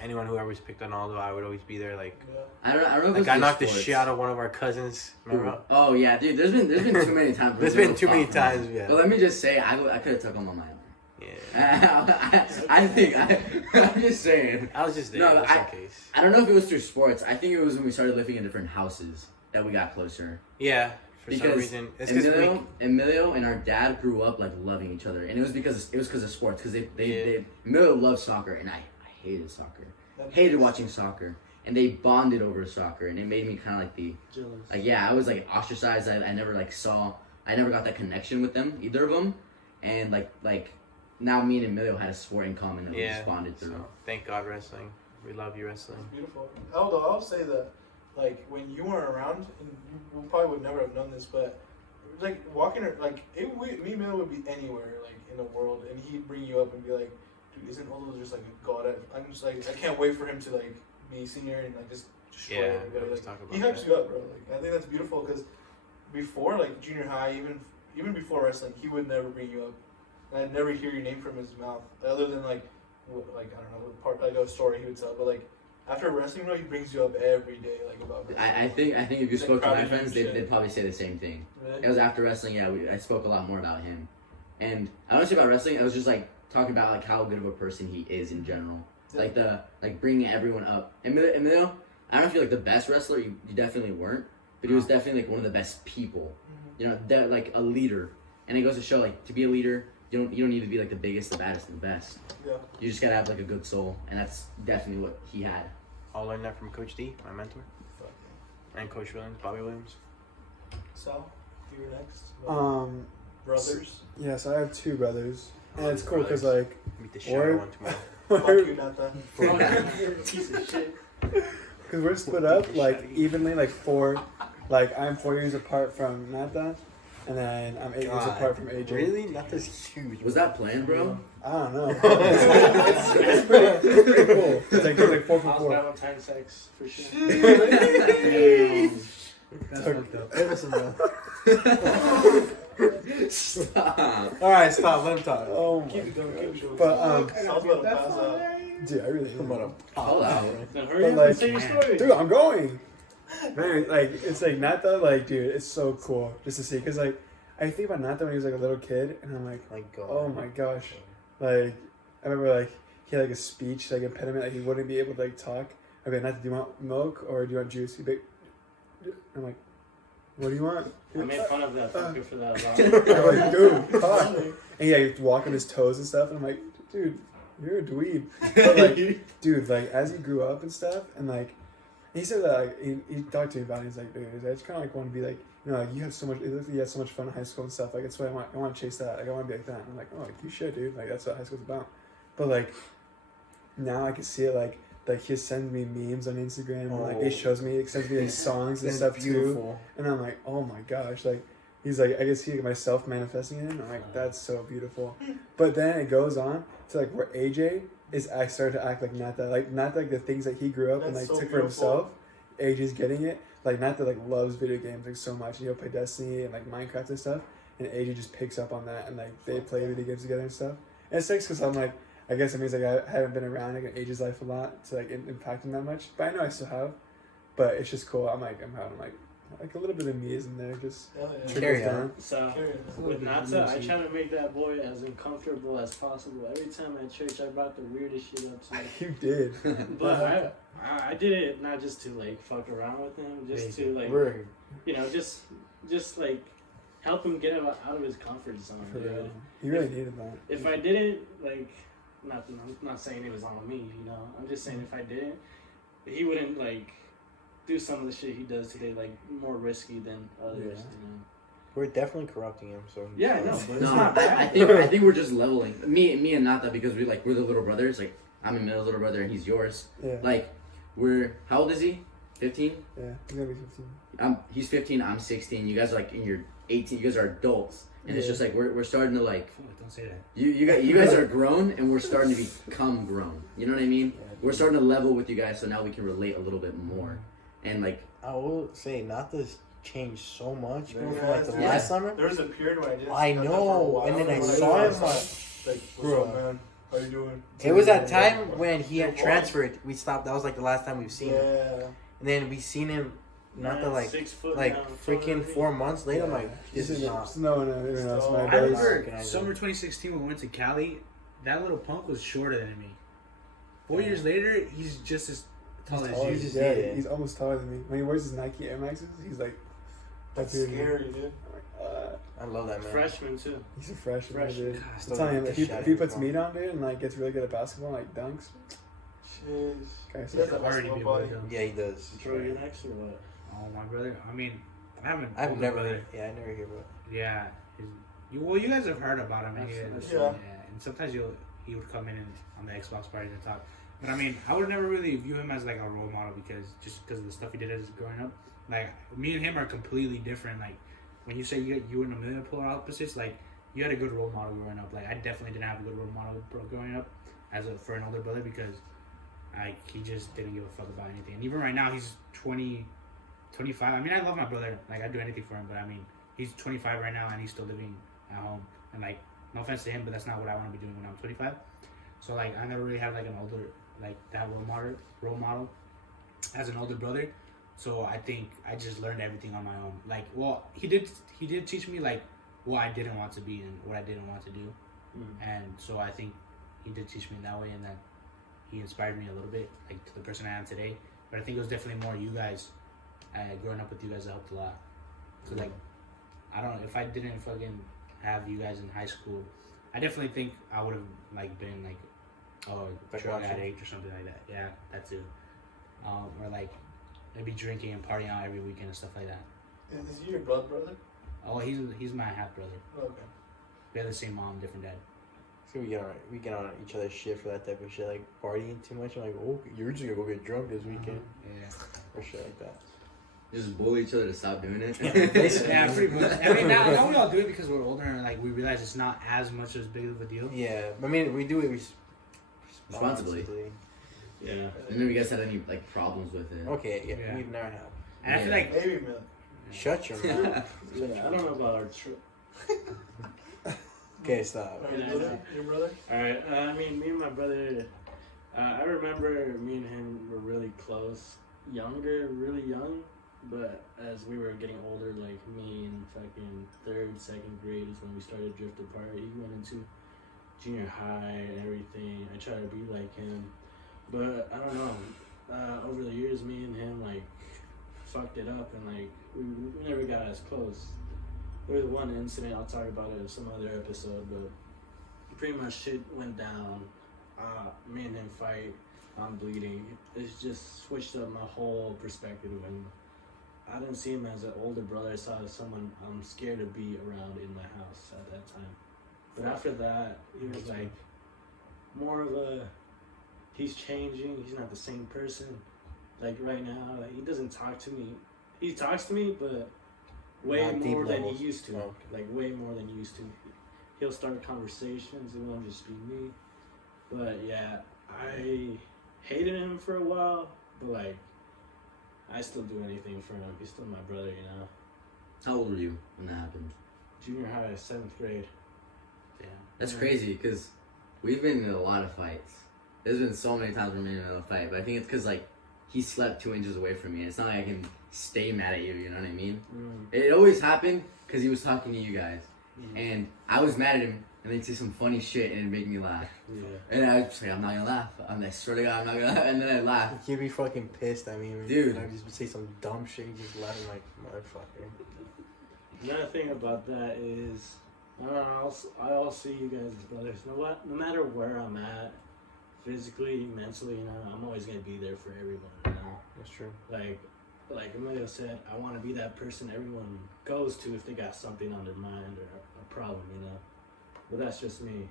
anyone who always picked on Aldo, I would always be there. Like, Yeah. I don't know. If like it's I just knocked the sports. shit out of one of our cousins. Remember? Oh yeah, dude. There's been too many times. There's been too many times. Yeah. But let me just say, I could have took him on my own. Yeah. I think I'm just saying. I was just there, No, just in case. I don't know if it was through sports. I think it was when we started living in different houses that we got closer. Yeah. For some Because reason, it's because Emilio and our dad grew up like loving each other, and it was because of sports. Because they Emilio loved soccer, and I hated soccer. Hated watching soccer, and they bonded over soccer, and it made me kind of like Jealous. yeah, I was like ostracized. I never I never got that connection with them, either of them, and like now me and Emilio had a sport in common that we just bonded through. So, thank God wrestling. We love you, wrestling. Beautiful. Aldo, I'll say that, like, when you weren't around, and you probably would never have known this, but, like, walking, like, me and Mel would be anywhere, like, in the world, and he'd bring you up and be like, dude, isn't Aldo just like a god? I'm just like, I can't wait for him to like be senior and like just destroy everybody. Like, he hypes you up, bro. Like, I think that's beautiful because before like junior high, even before wrestling, he would never bring you up. And I'd never hear your name from his mouth, other than like I don't know, part like a story he would tell. But like after wrestling, bro, he brings you up every day, like about wrestling. I think if you spoke to my friends, they'd probably say the same thing. Really? It was after wrestling, yeah. I spoke a lot more about him, and I don't say about wrestling. I was just like talking about like how good of a person he is in general, like bringing everyone up. Emilio, I don't know if you're like the best wrestler. You definitely weren't, but he was definitely like one of the best people. You know, that like a leader, and it goes to show like to be a leader. You don't need to be like the biggest, the baddest, and the best. Yeah. You just gotta have like a good soul, and that's definitely what he had. I'll learn that from Coach D, my mentor, and Coach Williams, Bobby Williams. So, you're next. Brothers. Yes, I have 2 brothers, and it's cool because like Meet the shadow one tomorrow. Fuck you, not that. Piece of shit. Because we're split up like evenly, like 4. Like I'm 4 years apart from Nata, and then I'm 8 years apart from AJ. Really? Nata's huge. Was that planned, bro? I don't know. it's pretty cool. It's like 4 for How's 4. Valentine's sex for sure? That's fucked up. Listen, bro. Stop. All right, stop. Let him talk. Oh my. Keep it going, keep it going. But I was about to pass out. dude, I really I'm gonna Hold out. Then But, hurry up like, and say your story. dude, I'm going. Man, like it's like Nata, like dude, it's so cool just to see because like I think about Nata when he was like a little kid, and I'm like, God. oh my gosh, like I remember like he had like a speech like impediment, like he wouldn't be able to like talk. I'd be like, Nata, do you want milk or do you want juice? He'd be, I'm like, what do you want? I made fun of that fucker for that. I'm like, dude, talk. And yeah, he'd walk on his toes and stuff, and I'm like, dude, you're a dweeb. But like, dude, like as he grew up and stuff, and like. He said that like, he talked to me about it. He's like, dude, I just kind of like want to be like, you know, like you have so much. It looks like you had so much fun in high school and stuff. Like it's what I want. I want to chase that. Like I want to be like that. And I'm like, oh, like you should, dude. Like that's what high school's about. But like now I can see it. Like he sends me memes on Instagram. And, like he shows me, sends me like, songs and stuff too. And I'm like, oh my gosh, like. He's like, I can see myself manifesting in him. I'm like, that's so beautiful. But then it goes on to like where AJ is, I started to act like Nata. Like, not like the things that he grew up and like so took for himself. AJ's getting it. Like, Nata like loves video games like so much. And he'll play Destiny and like Minecraft and stuff. And AJ just picks up on that and like they play video games together and stuff. And it's nice because I'm like, I guess it means like I haven't been around like in AJ's life a lot to like impact him that much. But I know I still have. But it's just cool. I'm proud. I'm like a little bit of me is in there, just trickles down. So with Natsa, I try to make that boy as uncomfortable as possible. Every time at church, I brought the weirdest shit up to him. You did. But I did it not just to like fuck around with him, just to like, you know, just like help him get him out of his comfort zone. Dude. You really needed that. If I didn't, like, I'm not saying it was on me, you know. I'm just saying if I didn't, he wouldn't like do some of the shit he does today, like more risky than others. You know? We're definitely corrupting him. So yeah, I know, but it's No, not bad. I think we're just leveling. Me and Nata, because we're the little brothers. Like I'm Emilio's little brother and he's yours. Yeah. Like we're how old is he? 15. Yeah, he's gonna be 15. He's 15. I'm 16. You guys are like in your 18. You guys are adults, and it's just like we're starting to like. Don't say that. You guys are grown, and we're starting to become grown. You know what I mean? We're starting to level with you guys, so now we can relate a little bit more. And like I will say, Nata's changed so much, bro, Yeah, from like the last summer. There was a period when I didn't. I see Nata for a know, while. and then I Like, saw him like, bro. what's up, man? How you doing? It was that time when he had transferred. We stopped. That was like the last time we've seen him. Yeah. And then we seen him, Nata like 6 foot like down, freaking 4 months later. I'm like, this is not. Just no one else. My I brothers. remember summer 2016 when we went to Cali. That little punk was shorter than me. 4 years later, he's just as tall as you. Yeah, he's almost taller than me. When he wears his Nike Air Maxes, he's like. That's scary, dude. I love that man. Freshman too. He's a freshman, Freshman. dude. God, I'm telling you, if he puts bro. meat on, dude, and like gets really good at basketball, like dunks. Jeez. Guy's He has so that Already basketball be body. able to. Yeah, he does. Bro, you're next or what? Oh, my brother. I mean, I haven't. I've never. Brother. Yeah, I never hear about. Yeah. You guys have heard about him. Yeah. And sometimes he would come in and on the Xbox parties and talk. But I mean, I would never really view him as like a role model because of the stuff he did as growing up. Like me and him are completely different. Like when you say you and Emilio polar opposites, like you had a good role model growing up. Like I definitely didn't have a good role model growing up. for an older brother because he just didn't give a fuck about anything. And even right now, he's 25. I mean, I love my brother. Like, I'd do anything for him. But, I mean, he's 25 right now, and he's still living at home. And, like, no offense to him, but that's not what I want to be doing when I'm 25. So, like, I never really had, like, an older, like, that role model as an older brother. So, I think I just learned everything on my own. Like, well, he did teach me, like, what I didn't want to be and what I didn't want to do. And so I think he did teach me that way, and that he inspired me a little bit, like, to the person I am today. But I think it was definitely more you guys, growing up with you guys, that helped a lot. So, like, I don't know, if I didn't fucking have you guys in high school, I definitely think I would have, like, been, like, drug addict or something like that. Yeah, that too. Or, like, maybe drinking and partying out every weekend and stuff like that. Is he your blood brother? Oh, he's my half brother. Okay. We have the same mom, different dad. So we get on each other's shit for that type of shit, like partying too much. I'm like, oh, you're just gonna go get drunk this weekend, Yeah. or shit like that. Just bully each other to stop doing it. Yeah, pretty much. I mean, now we all do it because we're older and, like, we realize it's not as much as big of a deal. Yeah, I mean, we do it Responsibly. Yeah. And then you guys had any, like, problems with it? Okay, Yeah. we've never had. And I feel like Maybe milk. Shut your mouth. Yeah, I don't know about our trip. Okay, stop. Your brother? Alright, I mean, me and my brother, I remember me and him were really close. Really young, but as we were getting older, like me in fucking 3rd, 2nd grade is when we started to drift apart. He went into junior high and everything. I tried to be like him, but I don't know. Over the years, me and him, like, fucked it up, and, like, we never got as close. There was one incident, I'll talk about it in some other episode, but pretty much shit went down. Me and him fight, I'm bleeding. It's just switched up my whole perspective, and I didn't see him as an older brother. I saw as someone I'm scared to be around in my house at that time. But after that, he was like more of a, he's changing, he's not the same person. Like right now, like, he doesn't talk to me. He talks to me, but way Not deep more than levels. he used to. Oh, okay. Like way more than he used to. He'll start conversations, it won't just be me. But yeah, I hated him for a while, but, like, I still do anything for him. He's still my brother, you know. How old were you when that happened? Junior high, 7th grade. yeah. That's crazy, because we've been in a lot of fights. There's been so many times we've been in a fight, but I think it's because, like, he slept 2 inches away from me, and it's not like I can stay mad at you, you know what I mean? It always happened because he was talking to you guys, and I was mad at him, and they'd say some funny shit, and it'd make me laugh. Yeah. And I was just like, I'm not gonna laugh. I swear to God, I'm not gonna laugh. And then I laugh. You'd be fucking pissed. I mean, Dude. I just say some dumb shit. You just laughing like motherfucker. Another thing about that is, I all see you guys as brothers. You know what? No matter where I'm at, physically, mentally, you know, I'm always gonna be there for everyone. You know, That's true. like Emilio said, I want to be that person everyone goes to if they got something on their mind or a problem. You know, but that's just me.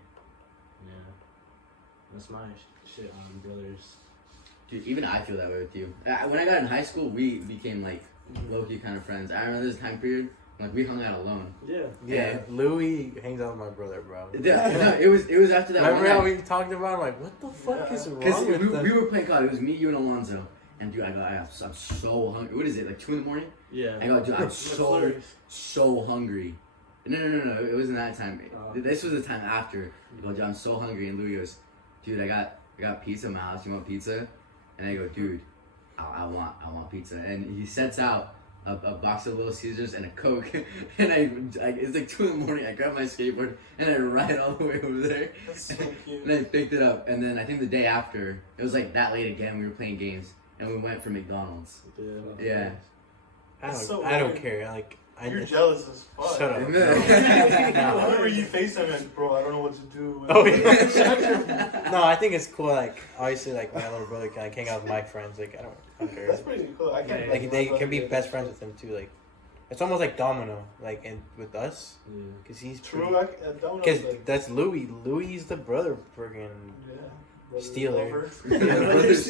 Yeah, that's my shit on brothers. Dude, even I feel that way with you. When I got in high school, we became, like, low-key kind of friends. I remember this time period, like, we hung out alone. Yeah. Yeah, Louis hangs out with my brother, bro. Yeah, no, it was after that. Remember how we talked about? I'm like, what the fuck is Because wrong with them? we were playing COD. It was me, you, and Alonso. And dude, I'm so hungry. What is it, like 2 a.m? Yeah. I go, dude, I'm so hungry. No, it wasn't that time. This was the time after. I go, dude, I'm so hungry. And Louis goes, dude, I got pizza in my house. You want pizza? And I go, dude, I want pizza. And he sets out a box of Little Caesars and a Coke. And it's like 2 a.m. I grab my skateboard and I ride all the way over there. That's so cute. And I picked it up. And then I think the day after, it was like that late again. We were playing games. And we went for McDonald's. Yeah. I don't care. You're jealous as fuck. Shut up. Whenever you FaceTime and bro, I don't know what to do. Oh, yeah. No, I think it's cool. Like, obviously, like, my little brother can hang out with my friends. Like, I don't care. That's pretty cool. I can't. Like, they can be best friends with him too. Like, it's almost like Domino. Like, and with us, because he's True. Because that's Louis. Louis is the brother friggin' Steeler. He's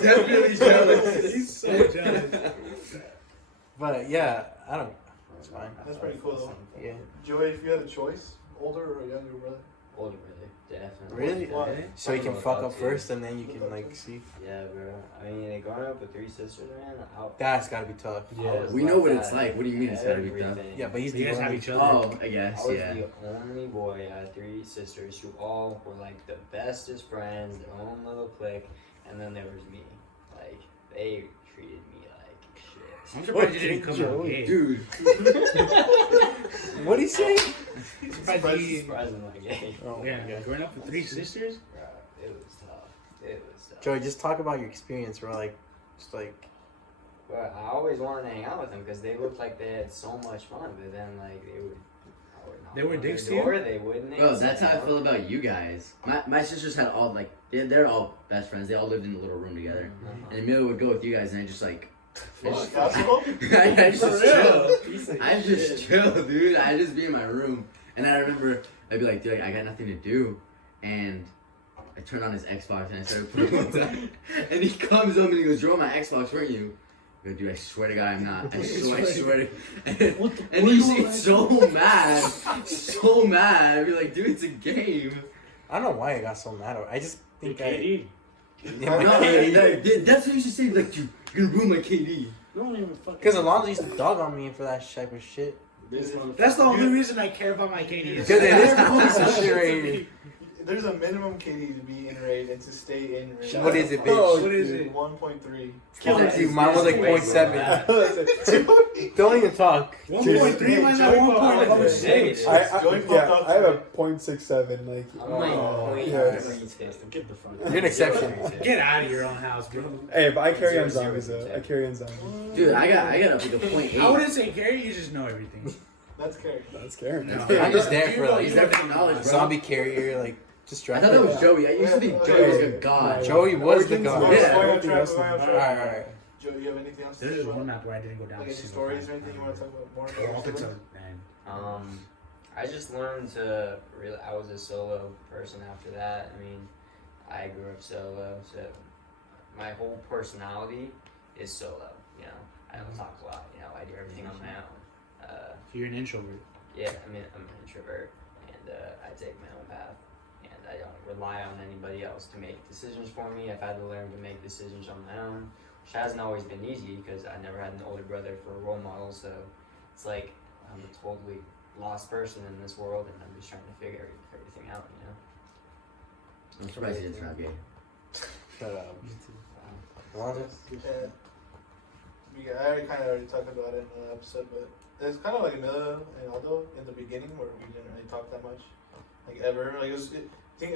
definitely jealous. He's so jealous. But yeah, It's fine. That's pretty cool though. Yeah. Joey, if you had a choice, older or younger brother? Older brother, definitely. Really? Why? So you I can don't fuck know up about first and then you can like see. Yeah, bro. I mean, like, growing up with 3 sisters, man. That's gotta be tough. We know what it's like. What do you mean it's gotta be tough? Everything. Yeah, but he's You the guys have only. each other. Oh, I I guess, was yeah. the only boy out of 3 sisters who all were like the bestest friends, their own little clique, and then there was me. Like, they treated me like shit. I'm surprised you didn't come out gay. Dude. What'd he say? Surprisingly gay. Oh, Yeah, growing up with 3 sisters? Bro, it was tough. It was tough. Joey, just talk about your experience, bro. Like, just like. But I always wanted to hang out with them because they looked like they had so much fun, but then like they would. I would knock They were on their dicks to you? door, they wouldn't. Bro, answer, that's how I you know? feel about you guys. My sisters had all, like, they're all best friends. They all lived in a little room together. And Emilio would go with you guys, and I just, like. Fuck, asshole. I just For chill. real? I just chill, dude. I just be in my room. And I remember, I'd be like, dude, I got nothing to do. And I turned on his Xbox and I started playing one time. And he comes up and he goes, you're on my Xbox, weren't you? I go, dude, I swear to God, I'm not. I swear to And he's so mad. So mad. I'd be like, dude, it's a game. I don't know why I got so mad. I just think KD. No, that's what you should say. Like, you're gonna ruin my KD. Don't even fucking. Because Alonso used to dog on me for that type of shit. That's the only reason I care about my KD. Because it is piece of shit right here. There's a minimum KD to be in raid and to stay in raid. What is it, bitch? What is it? 1.3. Fuck you, mine was like Way 0.7. Don't even talk. 1.3, mine's at 1.6. I have a 0.67. Like, I'm like, oh, wait, yes. Get the fuck. You're an exception. Get out of your own house, bro. Hey, but I carry on 0.00. zombies though. I carry on zombies. Dude, I got up like a 0.8. I wouldn't say Gary, you just know everything. That's scary. That's scary. No. I'm just there for like He's there for the knowledge, bro. zombie carrier, like just I drop thought it. that was Joey. I used to think Joey was a god. Joey was the god. Yeah. Alright. Joe, you have anything else to There's say just one about? map where I didn't go down. Like a any single stories or time. anything you want to talk about more? Well, up until, man. I just learned to really. I was a solo person after that. I mean, I grew up solo, so my whole personality is solo. You know, I don't talk a lot. You know, I do everything on my own. You're an introvert. Yeah, I mean, I'm an introvert, and I take my own path, and I don't rely on anybody else to make decisions for me. I've had to learn to make decisions on my own, which hasn't always been easy because I never had an older brother for a role model. So it's like I'm a totally lost person in this world, and I'm just trying to figure everything out. You know. I'm surprised he didn't turn out gay. Shut up. Alonso? I already kind of already talked about it in the episode, but it's kind of like Emilio and Aldo in the beginning where we didn't really talk that much, like ever. Like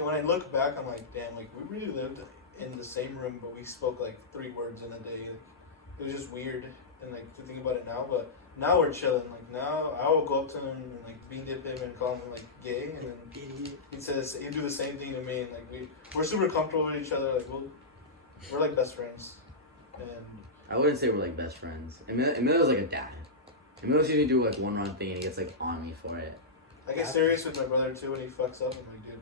when I look back, I'm like, damn, like we really lived in the same room, but we spoke like 3 words in a day. It was just weird, and like to think about it now, but now we're chilling. Like now, I will go up to him and like bean dip him and call him like gay, and then he says he'd do the same thing to me, and like we're super comfortable with each other. Like we're like best friends, and I wouldn't say we're like best friends. Emilio's like a dad. Emilio sees me do like one wrong thing and he gets like on me for it. I get serious with my brother too when he fucks up. I'm like, dude,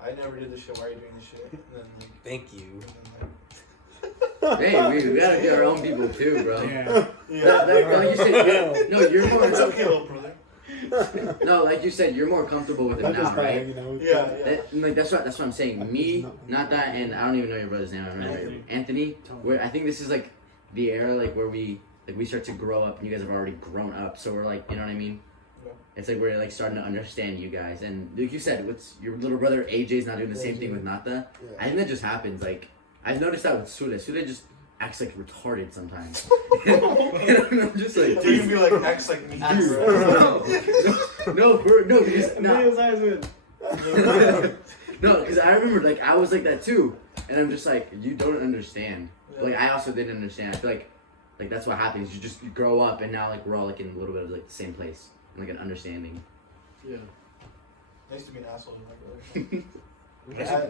I never did this shit. Why are you doing this shit? And then like, Thank you. Hey, we gotta be our own people too, bro. Yeah. No, you said, no, you're more. It's okay, little brother. No, like you said, you're more comfortable with it I'm now, just right? you know. Yeah. Like that's what I'm saying. Me, not that, and I don't even know your brother's name. I don't know Anthony. Where I think this is like the era like where we start to grow up, and you guys have already grown up. So we're like, you know what I mean? Yeah. It's like we're like starting to understand you guys, and like you said, what's your little brother AJ's not doing the same thing with Nata. I think that just happens. Like I've noticed that with Sude. Sude just acts like retarded sometimes. And I'm just like, You can be like acts like me. no, because Emilio's eyes win. no, because I remember like I was like that too, and I'm just like, you don't understand. Yeah. Like I also didn't understand. I feel like that's what happens. You grow up, and now like we're all like in a little bit of like the same place, like an understanding. Yeah. I used to be an asshole with my brother.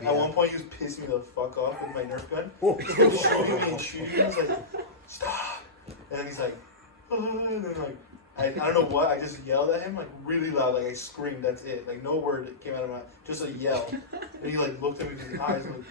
At one point, he was pissing me the fuck off with my Nerf gun. He was shooting me and shooting me. I was like, stop! And then he's like, and then like, I don't know what. I just yelled at him like really loud, like I screamed. That's it. Like no word came out of my mouth, just a yell. And he like looked at me with his eyes like,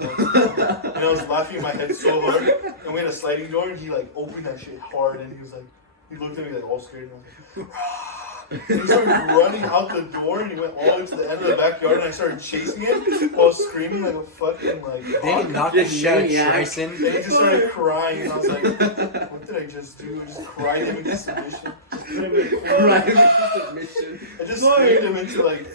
and I was laughing in my head so hard. And we had a sliding door, and he like opened that shit hard, and he was like, he looked at me like all scared, and I was like, Rah! And he started running out the door, and he went all the way to the end of the backyard, and I started chasing him while screaming like a fucking like. They knocked the shit out of Tryson. And he just started crying, and I was like, "What did I just do? I just cried him into submission." I just scared him into like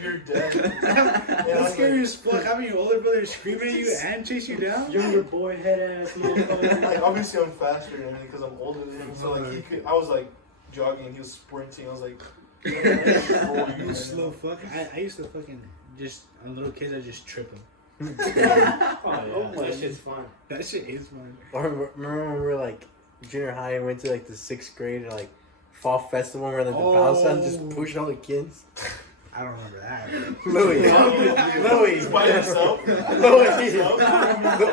pure death. That's scary as fuck. Having your older brother screaming at you and chase you down. Younger boy, head ass motherfucker. Like obviously I'm faster and everything because I'm older than him. So like he could, I was like jogging and he was sprinting. I was like, You slow fuck. I used to fucking just on little kids. I just trip them. Oh yeah, that shit's fun. That shit is fun. Or remember when we were like junior high and went to like the 6th grade like fall festival where like the bounce and just pushed all the kids. I don't remember that. Louis, by himself. Louis.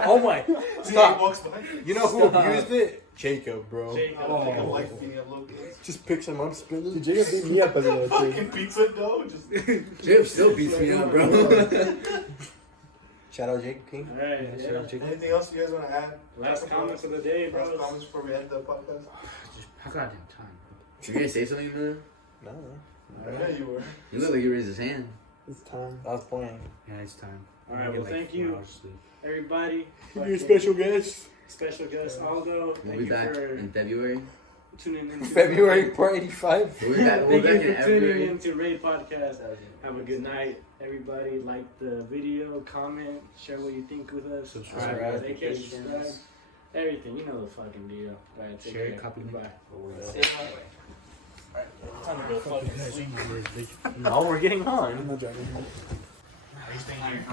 Oh my! He Stop. walks by. You know who abused it? Jacob, bro. Jacob. Jacob likes beating up little kids. Just picks him up, spins him. Dude, Jacob beat me up as a little kid. Fucking pizza dough. Just. Jacob still beats me up, bro. Shout out Jacob King. Alright, Yeah, yeah. shout out Jacob. Anything else you guys want to add? Last comments of the day, Last bro. comments before we end the podcast. How goddamn time. You gonna say something, man? No, Yeah, you were. You look like you raised his hand. It's time. I was playing. Yeah, it's time. Alright, I'm gonna well, get, thank you. 4 hours sleep. Everybody. Your special guest. Special guest Aldo. We'll Thank be you back for in February. tuning in. February part 85. We'll be back, Thank in you for tuning February. in to Raid Podcast. Have a good night, everybody. Like the video, comment, share what you think with us. Subscribe. AK, subscribe. Everything, you know the fucking deal. Alright, take Share, care. copy link. Goodbye. Time to go fucking sleep. No, we're getting on. I'm not driving. He's been here.